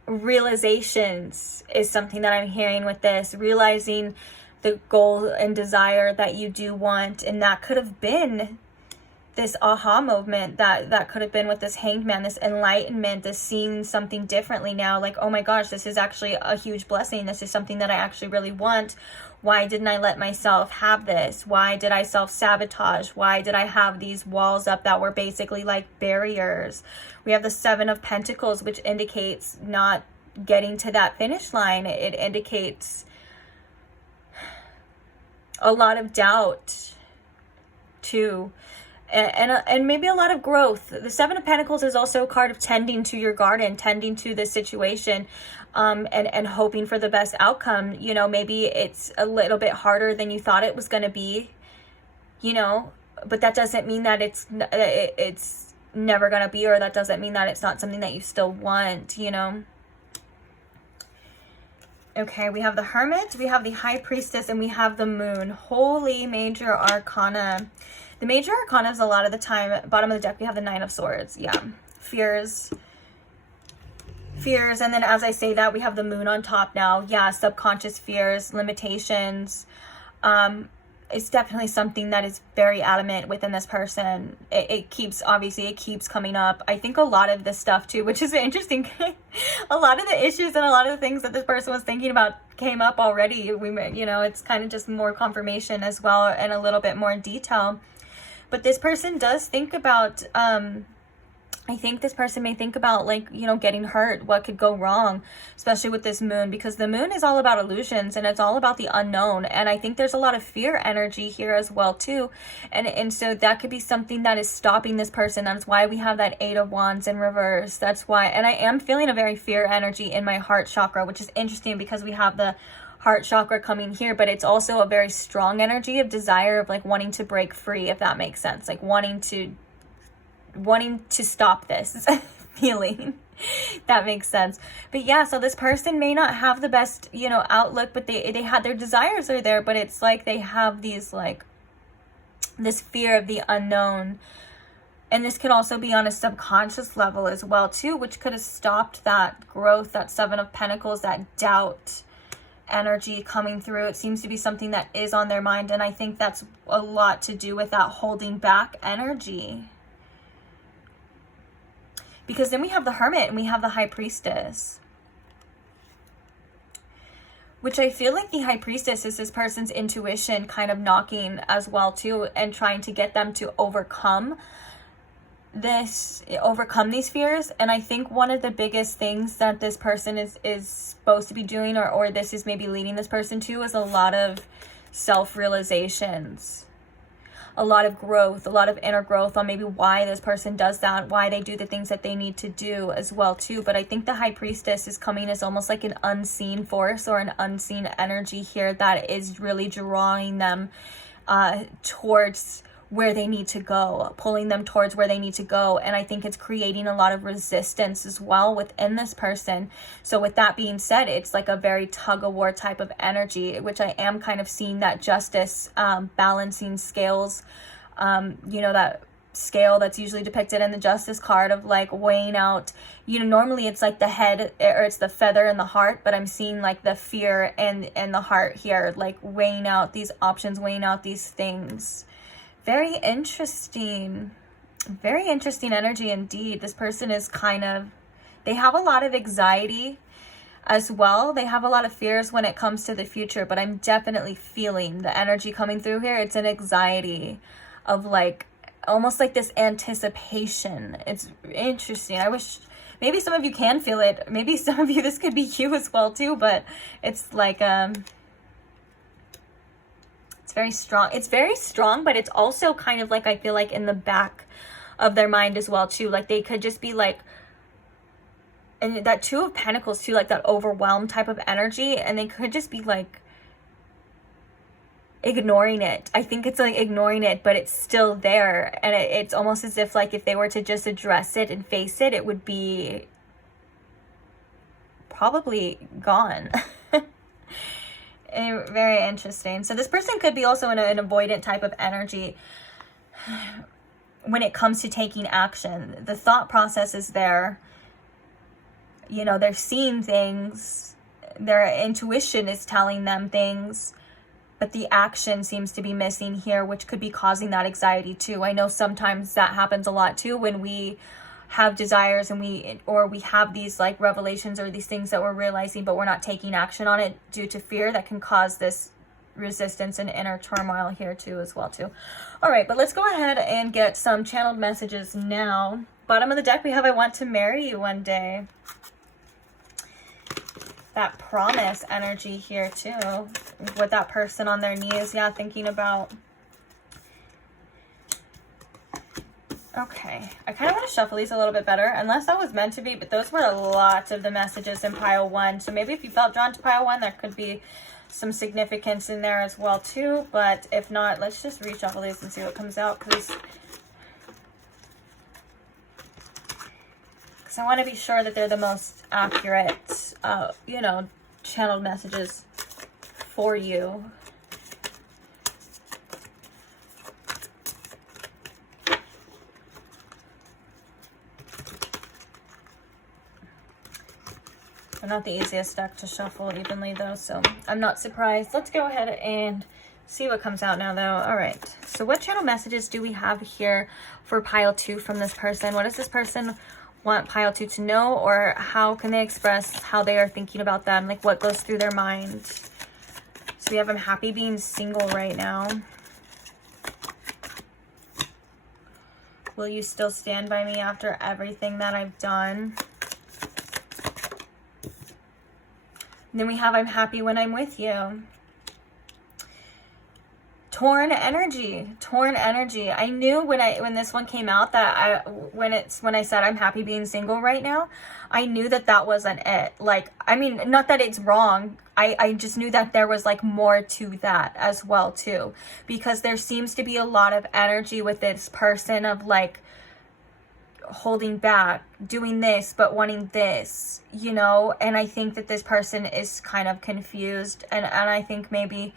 Realizations is something that I'm hearing with this. Realizing the goal and desire that you do want, and that could have been this aha moment that could have been with this Hanged Man, this enlightenment, this seeing something differently now, like, oh my gosh, this is actually a huge blessing. This is something that I actually really want. Why didn't I let myself have this? Why did I self-sabotage? Why did I have these walls up that were basically like barriers? We have the Seven of Pentacles, which indicates not getting to that finish line. It indicates a lot of doubt too. And maybe a lot of growth. The Seven of Pentacles is also a card of tending to your garden, tending to the situation, and hoping for the best outcome. You know, maybe it's a little bit harder than you thought it was going to be, you know, but that doesn't mean that it's never going to be, or that doesn't mean that it's not something that you still want, you know. Okay, we have the Hermit, we have the High Priestess, and we have the Moon. Holy major arcana. The major arcana is a lot of the time, bottom of the deck, we have the Nine of Swords. Yeah, fears. And then as I say that, we have the Moon on top now. Yeah, subconscious fears, limitations. It's definitely something that is very adamant within this person. It keeps coming up. I think a lot of this stuff too, which is interesting. A lot of the issues and a lot of the things that this person was thinking about came up already. You know, it's kind of just more confirmation as well, and a little bit more detail. But this person does think about, I think this person may think about, like, you know, getting hurt, what could go wrong, especially with this Moon, because the Moon is all about illusions and it's all about the unknown. And I think there's a lot of fear energy here as well too. And so that could be something that is stopping this person. That's why we have that Eight of Wands in reverse. That's why, and I am feeling a very fear energy in my heart chakra, which is interesting because we have the heart chakra coming here, but it's also a very strong energy of desire, of like wanting to break free, if that makes sense, like wanting to stop this feeling. That makes sense. But yeah, so this person may not have the best, you know, outlook, but they had their desires are there, but it's like they have these, like, this fear of the unknown. And this could also be on a subconscious level as well too, which could have stopped that growth, that Seven of Pentacles, that doubt energy coming through. It seems to be something that is on their mind, and I think that's a lot to do with that holding back energy. Because then we have the Hermit and we have the High Priestess, which I feel like the High Priestess is this person's intuition kind of knocking as well too, and trying to get them to overcome overcome these fears. And I think one of the biggest things that this person is supposed to be doing, or this is maybe leading this person to, is a lot of self-realizations, a lot of growth, a lot of inner growth on maybe why this person does that, why they do the things that they need to do as well too. But I think the High Priestess is coming as almost like an unseen force or an unseen energy here that is really drawing them towards where they need to go, pulling them towards where they need to go. And I think it's creating a lot of resistance as well within this person. So with that being said, it's like a very tug-of-war type of energy, which I am kind of seeing that justice, balancing scales, you know, that scale that's usually depicted in the Justice card of like weighing out, you know, normally it's like the head or it's the feather and the heart, but I'm seeing like the fear and the heart here, like weighing out these options, weighing out these things. Very interesting energy indeed. This person is they have a lot of anxiety as well. They have a lot of fears when it comes to the future, but I'm definitely feeling the energy coming through here. It's an anxiety of like, almost like this anticipation. It's interesting. I wish maybe some of you can feel it. Maybe some of you, this could be you as well too, but it's like, very strong. It's very strong, but it's also kind of like, I feel like in the back of their mind as well too. Like they could just be like, and that Two of Pentacles too, like that overwhelmed type of energy, and they could just be like ignoring it. I think it's like ignoring it, but it's still there. And it's almost as if like if they were to just address it and face it, it would be probably gone. Very interesting. So this person could be also in an avoidant type of energy when it comes to taking action. The thought process is there. You know, they're seeing things. Their intuition is telling them things. But the action seems to be missing here, which could be causing that anxiety too. I know sometimes that happens a lot too when we have desires and we have these like revelations or these things that we're realizing, but we're not taking action on it due to fear. That can cause this resistance and inner turmoil here too as well too. All right, but let's go ahead and get some channeled messages now. Bottom of the deck we have I want to marry you one day. That promise energy here too, with that person on their knees, yeah, thinking about. Okay, I kind of want to shuffle these a little bit better, unless that was meant to be, but those were a lot of the messages in pile one. So maybe if you felt drawn to pile one, there could be some significance in there as well too. But if not, let's just reshuffle these and see what comes out, because I want to be sure that they're the most accurate, you know, channeled messages for you. They're not the easiest deck to shuffle evenly though, so I'm not surprised. Let's go ahead and see what comes out now though. All right, so what channel messages do we have here for pile two from this person? What does this person want pile two to know, or how can they express how they are thinking about them? Like what goes through their mind? So we have, I'm happy being single right now. Will you still stand by me after everything that I've done? And then we have, I'm happy when I'm with you. Torn energy. I knew when this one came out that when I said I'm happy being single right now, I knew that that wasn't it. Like, I mean, not that it's wrong. I just knew that there was like more to that as well too, because there seems to be a lot of energy with this person of like holding back, doing this but wanting this, you know. And I think that this person is kind of confused, and I think maybe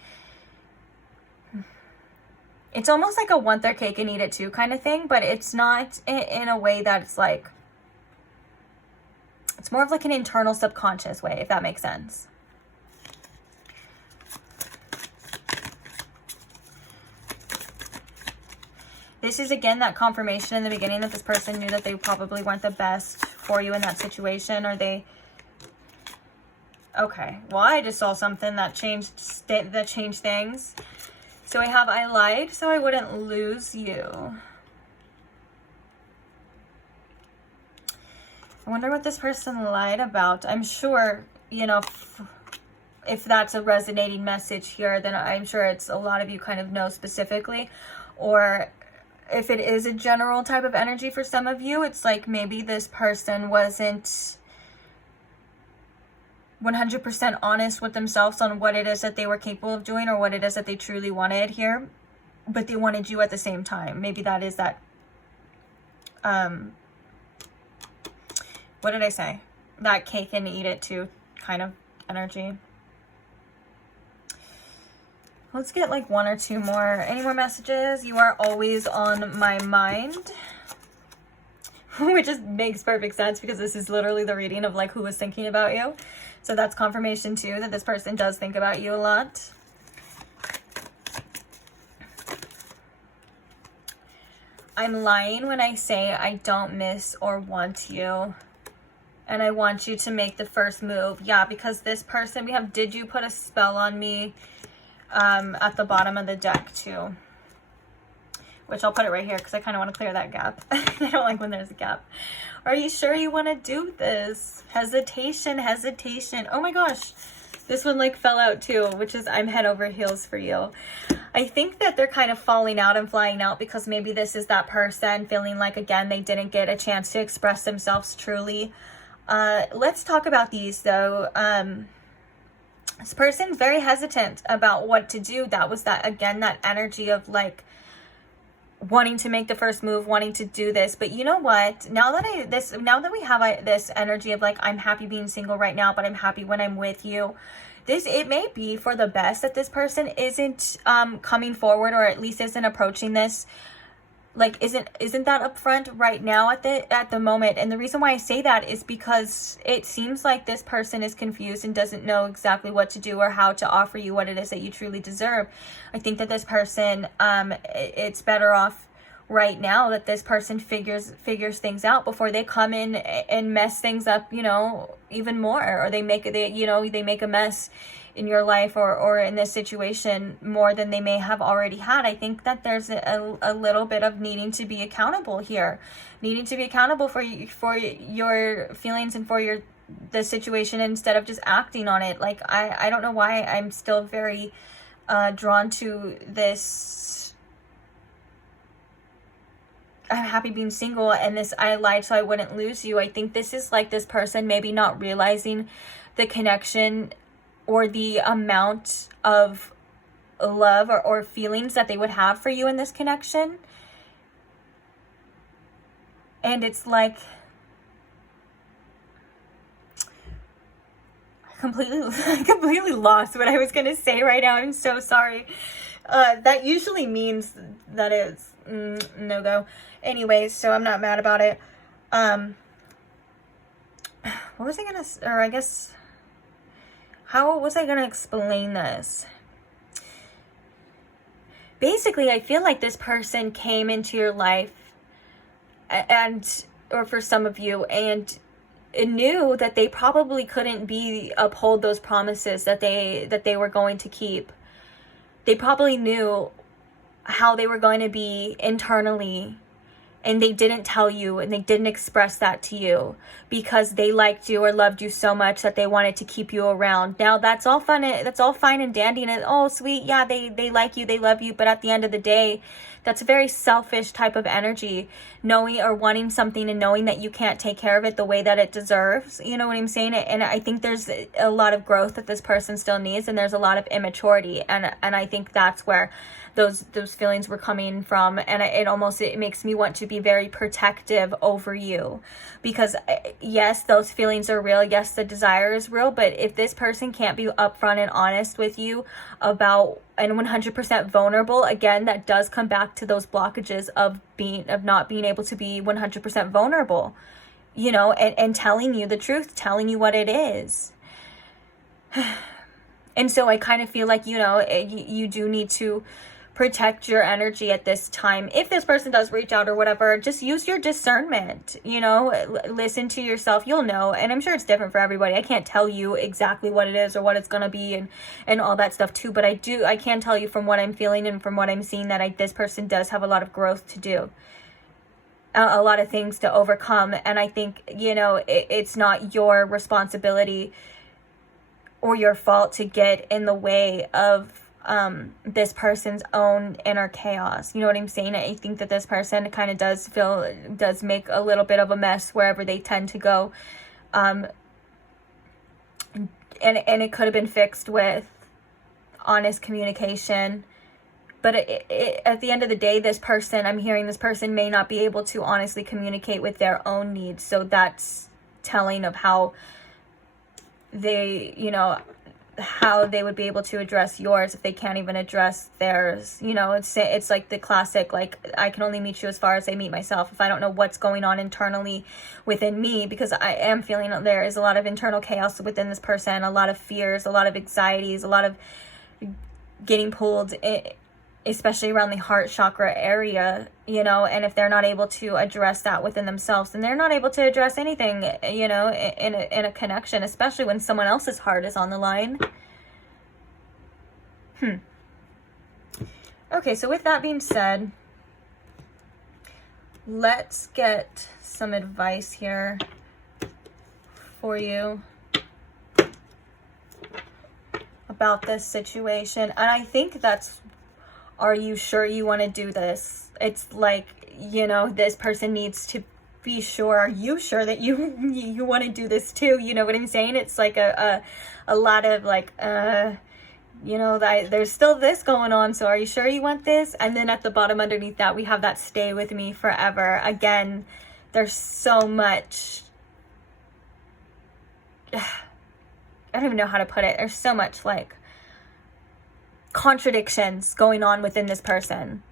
it's almost like a want their cake and eat it too kind of thing, but it's not in a way that it's like, it's more of like an internal subconscious way, if that makes sense. This is, again, that confirmation in the beginning that this person knew that they probably weren't the best for you in that situation, or they... Okay, well, I just saw something that changed things. So I have, I lied so I wouldn't lose you. I wonder what this person lied about. I'm sure, you know, if that's a resonating message here, then I'm sure it's a lot of you kind of know specifically. Or if it is a general type of energy for some of you, it's like maybe this person wasn't 100% honest with themselves on what it is that they were capable of doing or what it is that they truly wanted here, but they wanted you at the same time. Maybe that is that, what did I say? That cake and eat it too kind of energy. Let's get like one or two more. Any more messages? You are always on my mind. Which just makes perfect sense because this is literally the reading of like who was thinking about you. So that's confirmation too that this person does think about you a lot. I'm lying when I say I don't miss or want you. And I want you to make the first move. Yeah, because this person, we have, did you put a spell on me at the bottom of the deck too. Which I'll put it right here because I kind of want to clear that gap. I don't like when there's a gap. Are you sure you want to do this? Hesitation, hesitation. Oh my gosh. This one like fell out too, which is I'm head over heels for you. I think that they're kind of falling out and flying out because maybe this is that person feeling like, again, they didn't get a chance to express themselves truly. Let's talk about these though. This person's very hesitant about what to do. That was that, again, that energy of like, wanting to make the first move, wanting to do this. But you know what, now that we have this energy of like, I'm happy being single right now, but I'm happy when I'm with you, it may be for the best that this person isn't coming forward, or at least isn't approaching this, like isn't that upfront right now at the moment. And the reason why I say that is because it seems like this person is confused and doesn't know exactly what to do or how to offer you what it is that you truly deserve. I think that this person, it's better off right now that this person figures things out before they come in and mess things up, you know, even more, or they make a mess in your life or in this situation more than they may have already had. I think that there's a little bit of needing to be accountable here, needing to be accountable for your feelings and for the situation instead of just acting on it. Like I don't know why I'm still very drawn to this. I'm happy being single, and this I lied so I wouldn't lose you. I think this is like this person maybe not realizing the connection or the amount of love or feelings that they would have for you in this connection. And it's like completely lost what I was going to say right now. I'm so sorry. That usually means that it's no-go. Anyways, so I'm not mad about it. What was I going to, or I guess, how was I going to explain this? Basically, I feel like this person came into your life or for some of you, and knew that they probably couldn't uphold those promises that they were going to keep. They probably knew how they were going to be internally, and they didn't tell you, and they didn't express that to you because they liked you or loved you so much that they wanted to keep you around. Now that's all fun. That's all fine and dandy, and oh sweet, yeah, they like you, they love you. But at the end of the day, that's a very selfish type of energy, knowing or wanting something and knowing that you can't take care of it the way that it deserves. You know what I'm saying? And I think there's a lot of growth that this person still needs, and there's a lot of immaturity, and I think that's where those feelings were coming from. And it makes me want to be very protective over you, because yes, those feelings are real, yes, the desire is real, but if this person can't be upfront and honest with you about and 100% vulnerable, again, that does come back to those blockages of not being able to be 100% vulnerable, you know, and telling you the truth, telling you what it is. And so I kind of feel like, you know, you do need to protect your energy at this time. If this person does reach out or whatever, just use your discernment, you know, listen to yourself. You'll know. And I'm sure it's different for everybody. I can't tell you exactly what it is or what it's going to be and all that stuff too. But I can tell you from what I'm feeling and from what I'm seeing that this person does have a lot of growth to do. a lot of things to overcome. And I think, you know, it's not your responsibility or your fault to get in the way of this person's own inner chaos. You know what I'm saying? I think that this person kind of does make a little bit of a mess wherever they tend to go. And it could have been fixed with honest communication. But at the end of the day, this person, I'm hearing this person may not be able to honestly communicate with their own needs. So that's telling of how they, you know, how they would be able to address yours if they can't even address theirs. You know, it's like the classic, like, I can only meet you as far as I meet myself. If I don't know what's going on internally within me, because I am feeling there is a lot of internal chaos within this person, a lot of fears, a lot of anxieties, a lot of getting pulled especially around the heart chakra area, you know, and if they're not able to address that within themselves, then they're not able to address anything, you know, in a connection, especially when someone else's heart is on the line. Okay, so with that being said, let's get some advice here for you about this situation. And I think that's, are you sure you want to do this? It's like, you know, this person needs to be sure. Are you sure that you want to do this too? You know what I'm saying? It's like a lot of like, you know, there's still this going on. So are you sure you want this? And then at the bottom underneath that, we have that stay with me forever. Again, there's so much, I don't even know how to put it. There's so much like contradictions going on within this person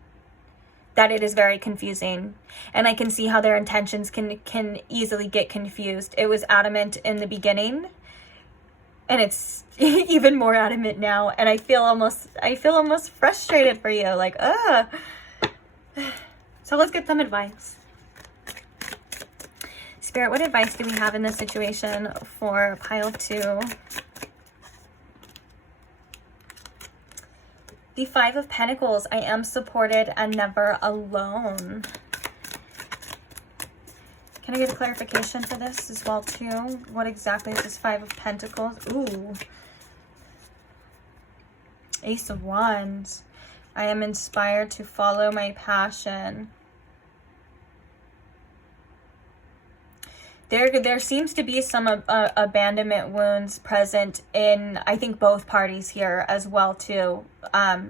that it is very confusing, and I can see how their intentions can easily get confused. It was adamant in the beginning, and it's even more adamant now, and I feel almost frustrated for you, like, so let's get some advice. Spirit, what advice do we have in this situation for pile 2? The 5 of Pentacles. I am supported and never alone. Can I get clarification for this as well too? What exactly is this 5 of Pentacles? Ooh. Ace of Wands. I am inspired to follow my passion. There seems to be some abandonment wounds present in, I think, both parties here as well too,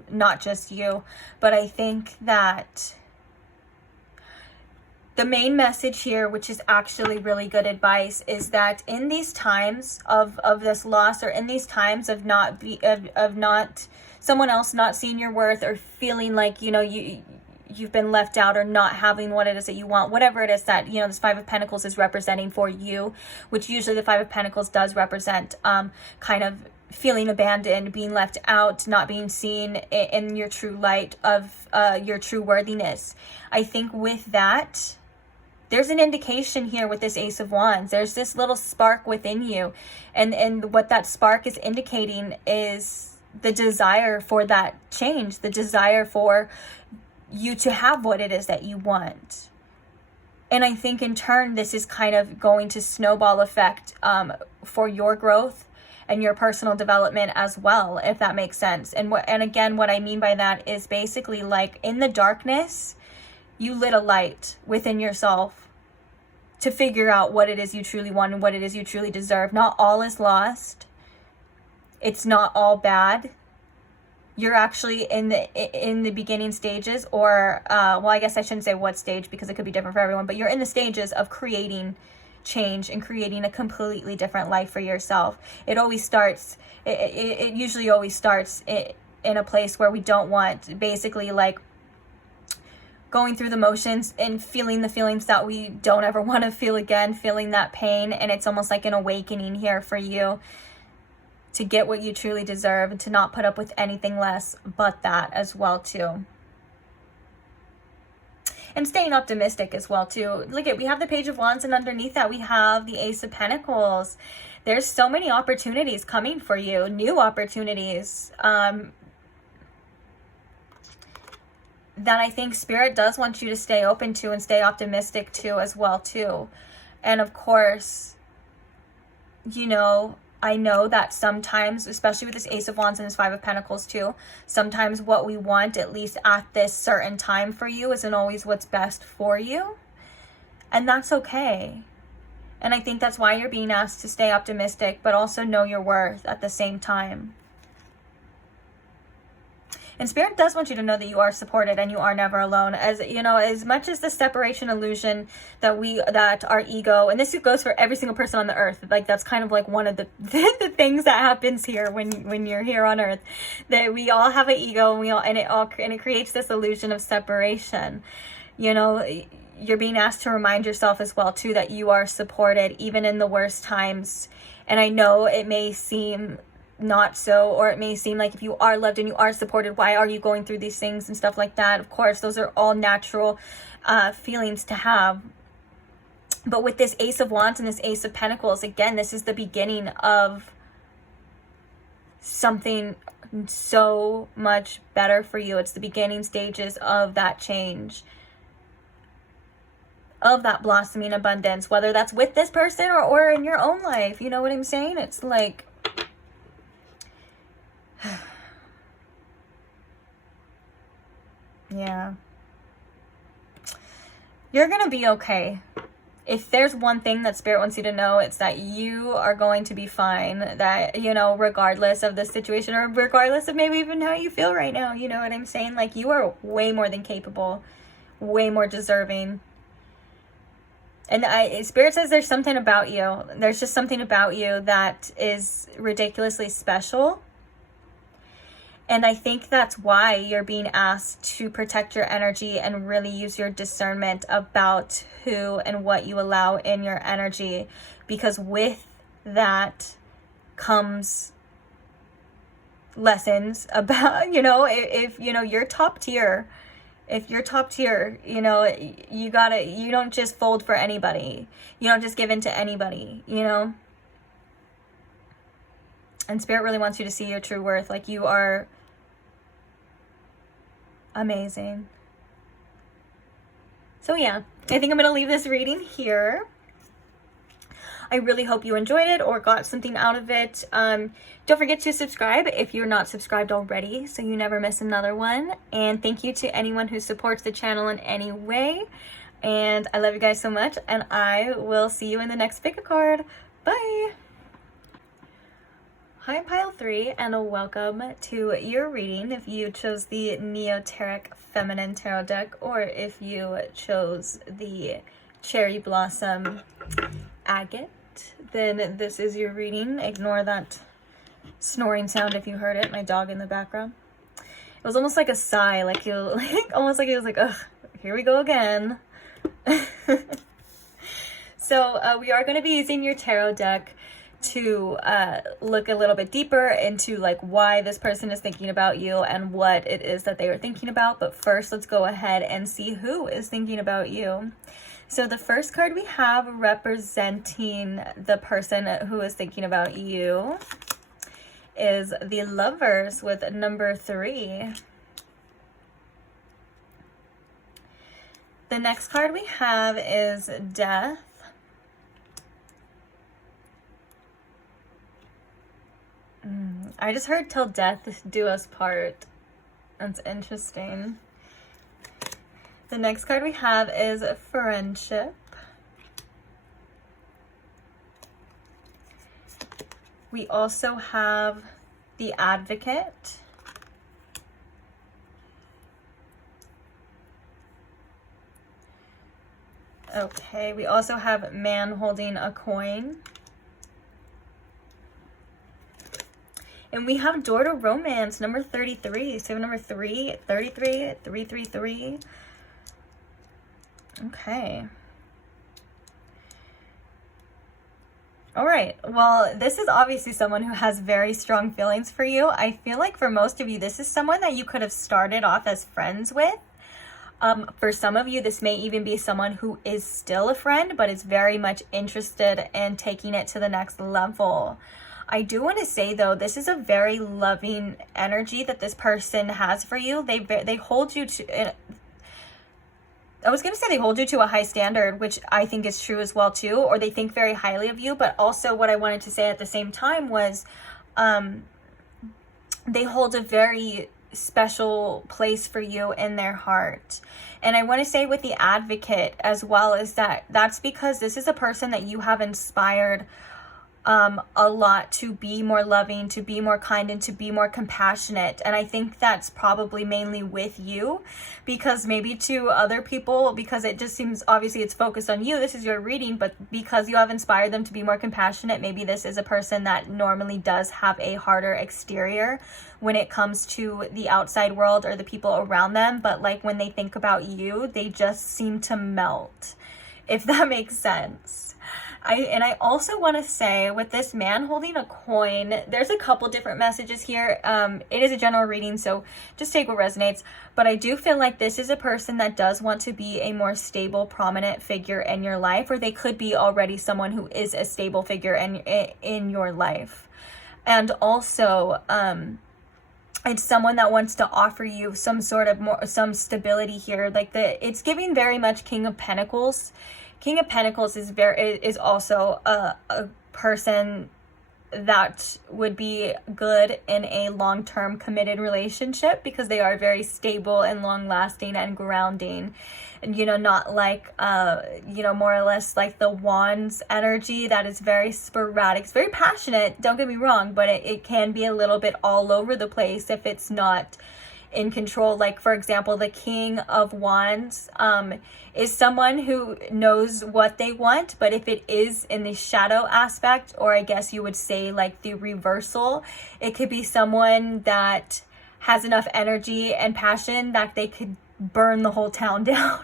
not just you. But I think that the main message here, which is actually really good advice, is that in these times of this loss, or in these times of not someone else not seeing your worth, or feeling like, you know, you've been left out, or not having what it is that you want, whatever it is that, you know, this 5 of Pentacles is representing for you, which usually the 5 of Pentacles does represent kind of feeling abandoned, being left out, not being seen in your true light of your true worthiness. I think with that, there's an indication here with this Ace of Wands. There's this little spark within you, and what that spark is indicating is the desire for that change, the desire for you to have what it is that you want. And I think in turn, this is kind of going to snowball effect for your growth and your personal development as well, if that makes sense. And again, what I mean by that is basically like in the darkness, you lit a light within yourself to figure out what it is you truly want and what it is you truly deserve. Not all is lost. It's not all bad. You're actually in the beginning stages, or well, I guess I shouldn't say what stage, because it could be different for everyone, but you're in the stages of creating change and creating a completely different life for yourself. It always starts, it usually always starts in a place where we don't want, basically like going through the motions and feeling the feelings that we don't ever want to feel again, feeling that pain. And it's almost like an awakening here for you to get what you truly deserve, and to not put up with anything less but that as well too. And staying optimistic as well too. Look at, we have the Page of Wands, and underneath that we have the Ace of Pentacles. There's so many opportunities coming for you, new opportunities. that I think Spirit does want you to stay open to and stay optimistic to as well too. And of course, you know, I know that sometimes, especially with this Ace of Wands and this Five of Pentacles too, sometimes what we want, at least at this certain time for you, isn't always what's best for you. And that's okay. And I think that's why you're being asked to stay optimistic, but also know your worth at the same time. And Spirit does want you to know that you are supported and you are never alone. As you know, as much as the separation illusion that our ego, and this goes for every single person on the earth, like that's kind of like one of the the things that happens here when you're here on earth, that we all have an ego, and it creates this illusion of separation. You know, you're being asked to remind yourself as well too that you are supported even in the worst times. And I know it may seem not so, or it may seem like if you are loved and you are supported, why are you going through these things and stuff like that? Of course, those are all natural feelings to have. But with this Ace of Wands and this Ace of Pentacles, again, this is the beginning of something so much better for you. It's the beginning stages of that change, of that blossoming abundance, whether that's with this person or in your own life. You know what I'm saying? It's like, yeah. You're gonna be okay. If there's one thing that Spirit wants you to know, it's that you are going to be fine. That, you know, regardless of the situation, or regardless of maybe even how you feel right now, you know what I'm saying? Like, you are way more than capable, way more deserving. And Spirit says there's something about you. There's just something about you that is ridiculously special. And I think that's why you're being asked to protect your energy and really use your discernment about who and what you allow in your energy. Because with that comes lessons about, you know, if you know, you're top tier. If you're top tier, you know, you don't just fold for anybody. You don't just give in to anybody, you know. And Spirit really wants you to see your true worth. Like, you are amazing. So yeah, I think I'm going to leave this reading here. I really hope you enjoyed it or got something out of it. Don't forget to subscribe if you're not subscribed already, so you never miss another one. And thank you to anyone who supports the channel in any way. And I love you guys so much, and I will see you in the next pick a card. Bye! Hi, Pile 3, and welcome to your reading if you chose the Neoteric Feminine Tarot deck, or if you chose the Cherry Blossom Agate, then this is your reading. Ignore that snoring sound if you heard it, my dog in the background. It was almost like a sigh, like almost like it was like, ugh, here we go again. So we are going to be using your tarot deck to look a little bit deeper into like why this person is thinking about you and what it is that they are thinking about. But first, let's go ahead and see who is thinking about you. So the first card we have representing the person who is thinking about you is the Lovers with number 3. The next card we have is Death. I just heard till death do us part. That's interesting. The next card we have is Friendship. We also have the Advocate. Okay, we also have Man holding a coin. And we have Door to Romance, number 33. So number 3, 33, 333. Okay. All right. Well, this is obviously someone who has very strong feelings for you. I feel like for most of you, this is someone that you could have started off as friends with. For some of you, this may even be someone who is still a friend, but is very much interested in taking it to the next level. I do want to say, though, this is a very loving energy that this person has for you. They hold you I was going to say they hold you to a high standard, which I think is true as well too, or they think very highly of you. But also what I wanted to say at the same time was they hold a very special place for you in their heart. And I want to say with the Advocate as well is that's because this is a person that you have inspired a lot to be more loving, to be more kind, and to be more compassionate. And I think that's probably mainly with you, because maybe to other people, because it just seems, obviously it's focused on you, this is your reading, but because you have inspired them to be more compassionate, maybe this is a person that normally does have a harder exterior when it comes to the outside world or the people around them. But like when they think about you, they just seem to melt, if that makes sense. I also want to say with this man holding a coin, there's a couple different messages here. It is a general reading, so just take what resonates. But I do feel like this is a person that does want to be a more stable, prominent figure in your life, or they could be already someone who is a stable figure in your life. And also, it's someone that wants to offer you some sort of some stability here. Like it's giving very much King of Pentacles. King of Pentacles is also a person that would be good in a long-term committed relationship, because they are very stable and long-lasting and grounding, and not like more or less like the Wands energy that is very sporadic. It's very passionate, don't get me wrong, but it can be a little bit all over the place if it's not in control. Like, for example, the King of Wands is someone who knows what they want, but if it is in the shadow aspect, or I guess you would say like the reversal, it could be someone that has enough energy and passion that they could burn the whole town down.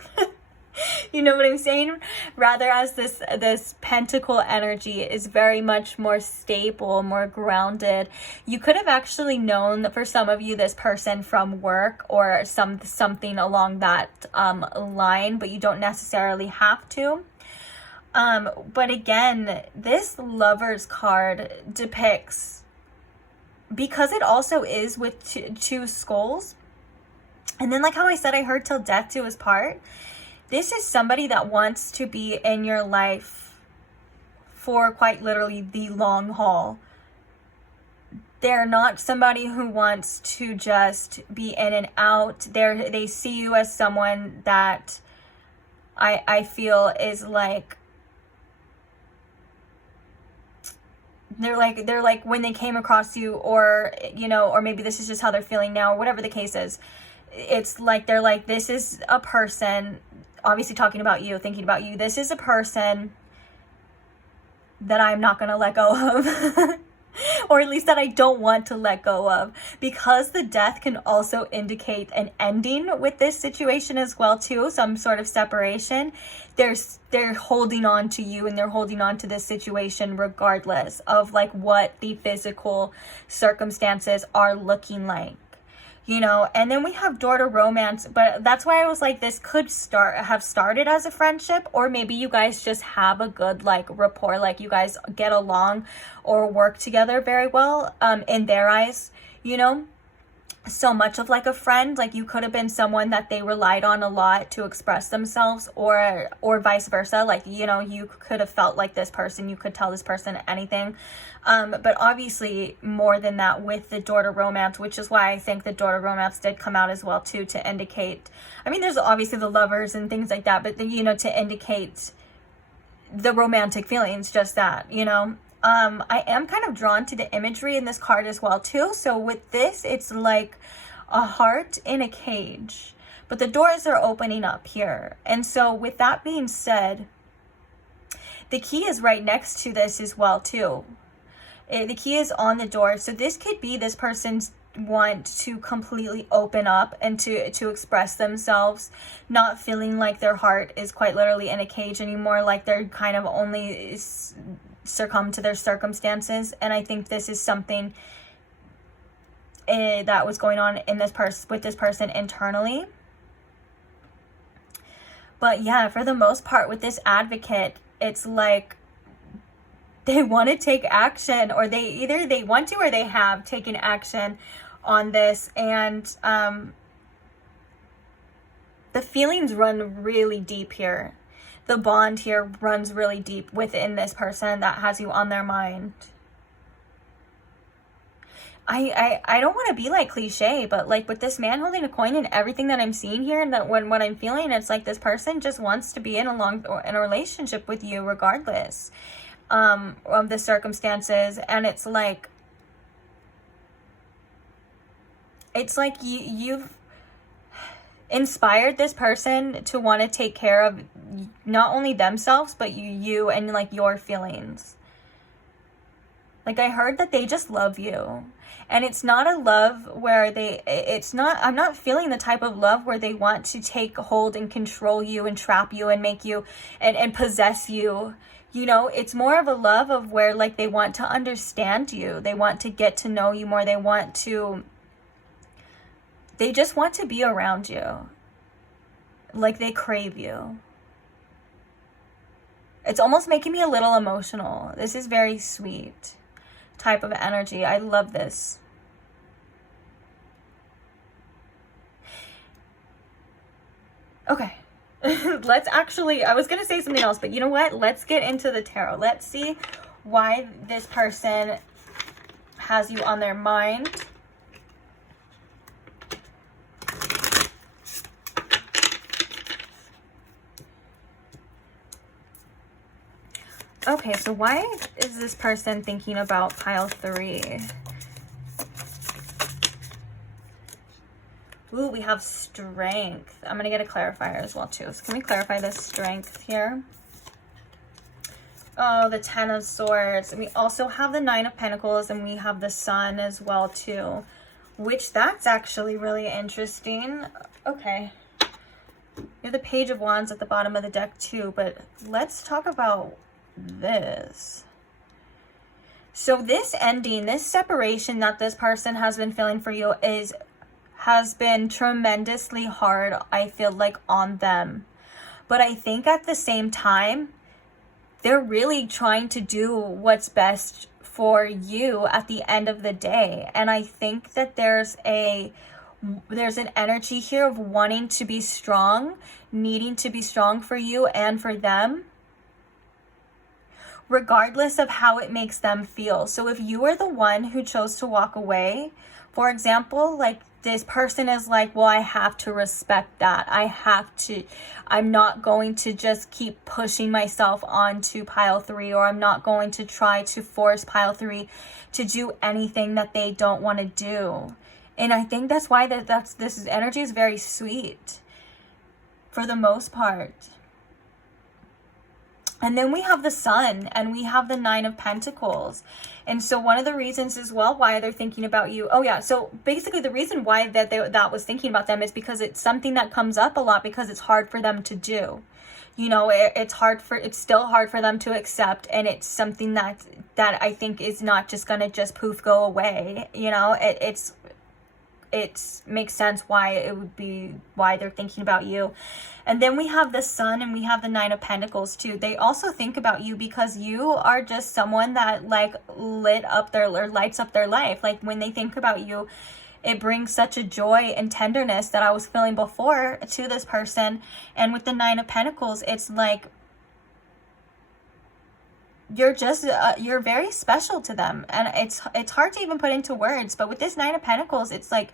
You know what I'm saying? Rather, as this pentacle energy is very much more stable, more grounded. You could have actually known, for some of you, this person from work or something along that line, but you don't necessarily have to. But again, this Lovers card depicts, because it also is with two skulls, and then like how I said, I heard till death do us part. This is somebody that wants to be in your life for quite literally the long haul. They're not somebody who wants to just be in and out. They see you as someone that I feel is like, they're like when they came across you, or or maybe this is just how they're feeling now, or whatever the case is. It's like they're like, this is a person, obviously talking about you, thinking about you, this is a person that I'm not going to let go of. Or at least that I don't want to let go of, because the death can also indicate an ending with this situation as well too, some sort of separation. They're holding on to you, and they're holding on to this situation regardless of like what the physical circumstances are looking like. And then we have Door to Romance, but that's why I was like, this could have started as a friendship, or maybe you guys just have a good like rapport, like you guys get along or work together very well in their eyes, so much of like a friend. Like you could have been someone that they relied on a lot to express themselves, or vice versa. Like, you could have felt like this person, you could tell this person anything. But obviously more than that with the Door to Romance, which is why I think the Door to Romance did come out as well too, to indicate, I mean, there's obviously the lovers and things like that, but to indicate the romantic feelings, just that, I am kind of drawn to the imagery in this card as well too. So with this, it's like a heart in a cage, but the doors are opening up here. And so with that being said, the key is right next to this as well too. The key is on the door. So this could be this person's want to completely open up and to express themselves, not feeling like their heart is quite literally in a cage anymore, like they're kind of only succumb to their circumstances. And I think this is something that was going on in with this person internally. But yeah, for the most part with this Advocate, it's like they want to take action, or they want to, or they have taken action on this. And The feelings run really deep here. The bond here runs really deep within this person that has you on their mind. I don't want to be like cliche, but like with this man holding a coin and everything that I'm seeing here, and that what I'm feeling, it's like this person just wants to be in a relationship with you regardless of the circumstances. And it's like you've inspired this person to want to take care of not only themselves, but you and like your feelings. Like, I heard that they just love you. And it's not a love where I'm not feeling the type of love where they want to take hold and control you and trap you and make you and possess you. You know, it's more of a love of where like they want to understand you. They want to get to know you more. They just want to be around you. Like, they crave you. It's almost making me a little emotional. This is very sweet type of energy. I love this. Okay. Let's actually, I was going to say something else, but you know what? Let's get into the tarot. Let's see why this person has you on their mind. Okay, so why is this person thinking about pile 3? Ooh, we have strength. I'm going to get a clarifier as well, too. So can we clarify this strength here? Oh, the 10 of Swords. And we also have the 9 of Pentacles, and we have the Sun as well, too. Which, that's actually really interesting. Okay. You have the Page of Wands at the bottom of the deck, too. But let's talk about this. So this ending, this separation that this person has been feeling for you has been tremendously hard, I feel like, on them. But I think at the same time, they're really trying to do what's best for you at the end of the day. And I think that there's an energy here of wanting to be strong, needing to be strong for you and for them, regardless of how it makes them feel. So if you are the one who chose to walk away, for example, like this person is like, well, I have to respect that. I'm not going to just keep pushing myself onto pile 3, or I'm not going to try to force pile 3 to do anything that they don't want to do. And I think that's why this energy is very sweet for the most part. And then we have the Sun, and we have the 9 of Pentacles. And so one of the reasons as well why they're thinking about you. Oh yeah, so basically the reason why that was thinking about them is because it's something that comes up a lot, because it's hard for them to do. You know, it's still hard for them to accept, and it's something that I think is not just gonna just poof go away. You know, it makes sense why they're thinking about you. And then we have the Sun, and we have the 9 of Pentacles too. They also think about you because you are just someone that like lights up their life. Like when they think about you, it brings such a joy and tenderness that I was feeling before to this person. And with the 9 of Pentacles, it's like you're very special to them, and it's hard to even put into words. But with this 9 of Pentacles, it's like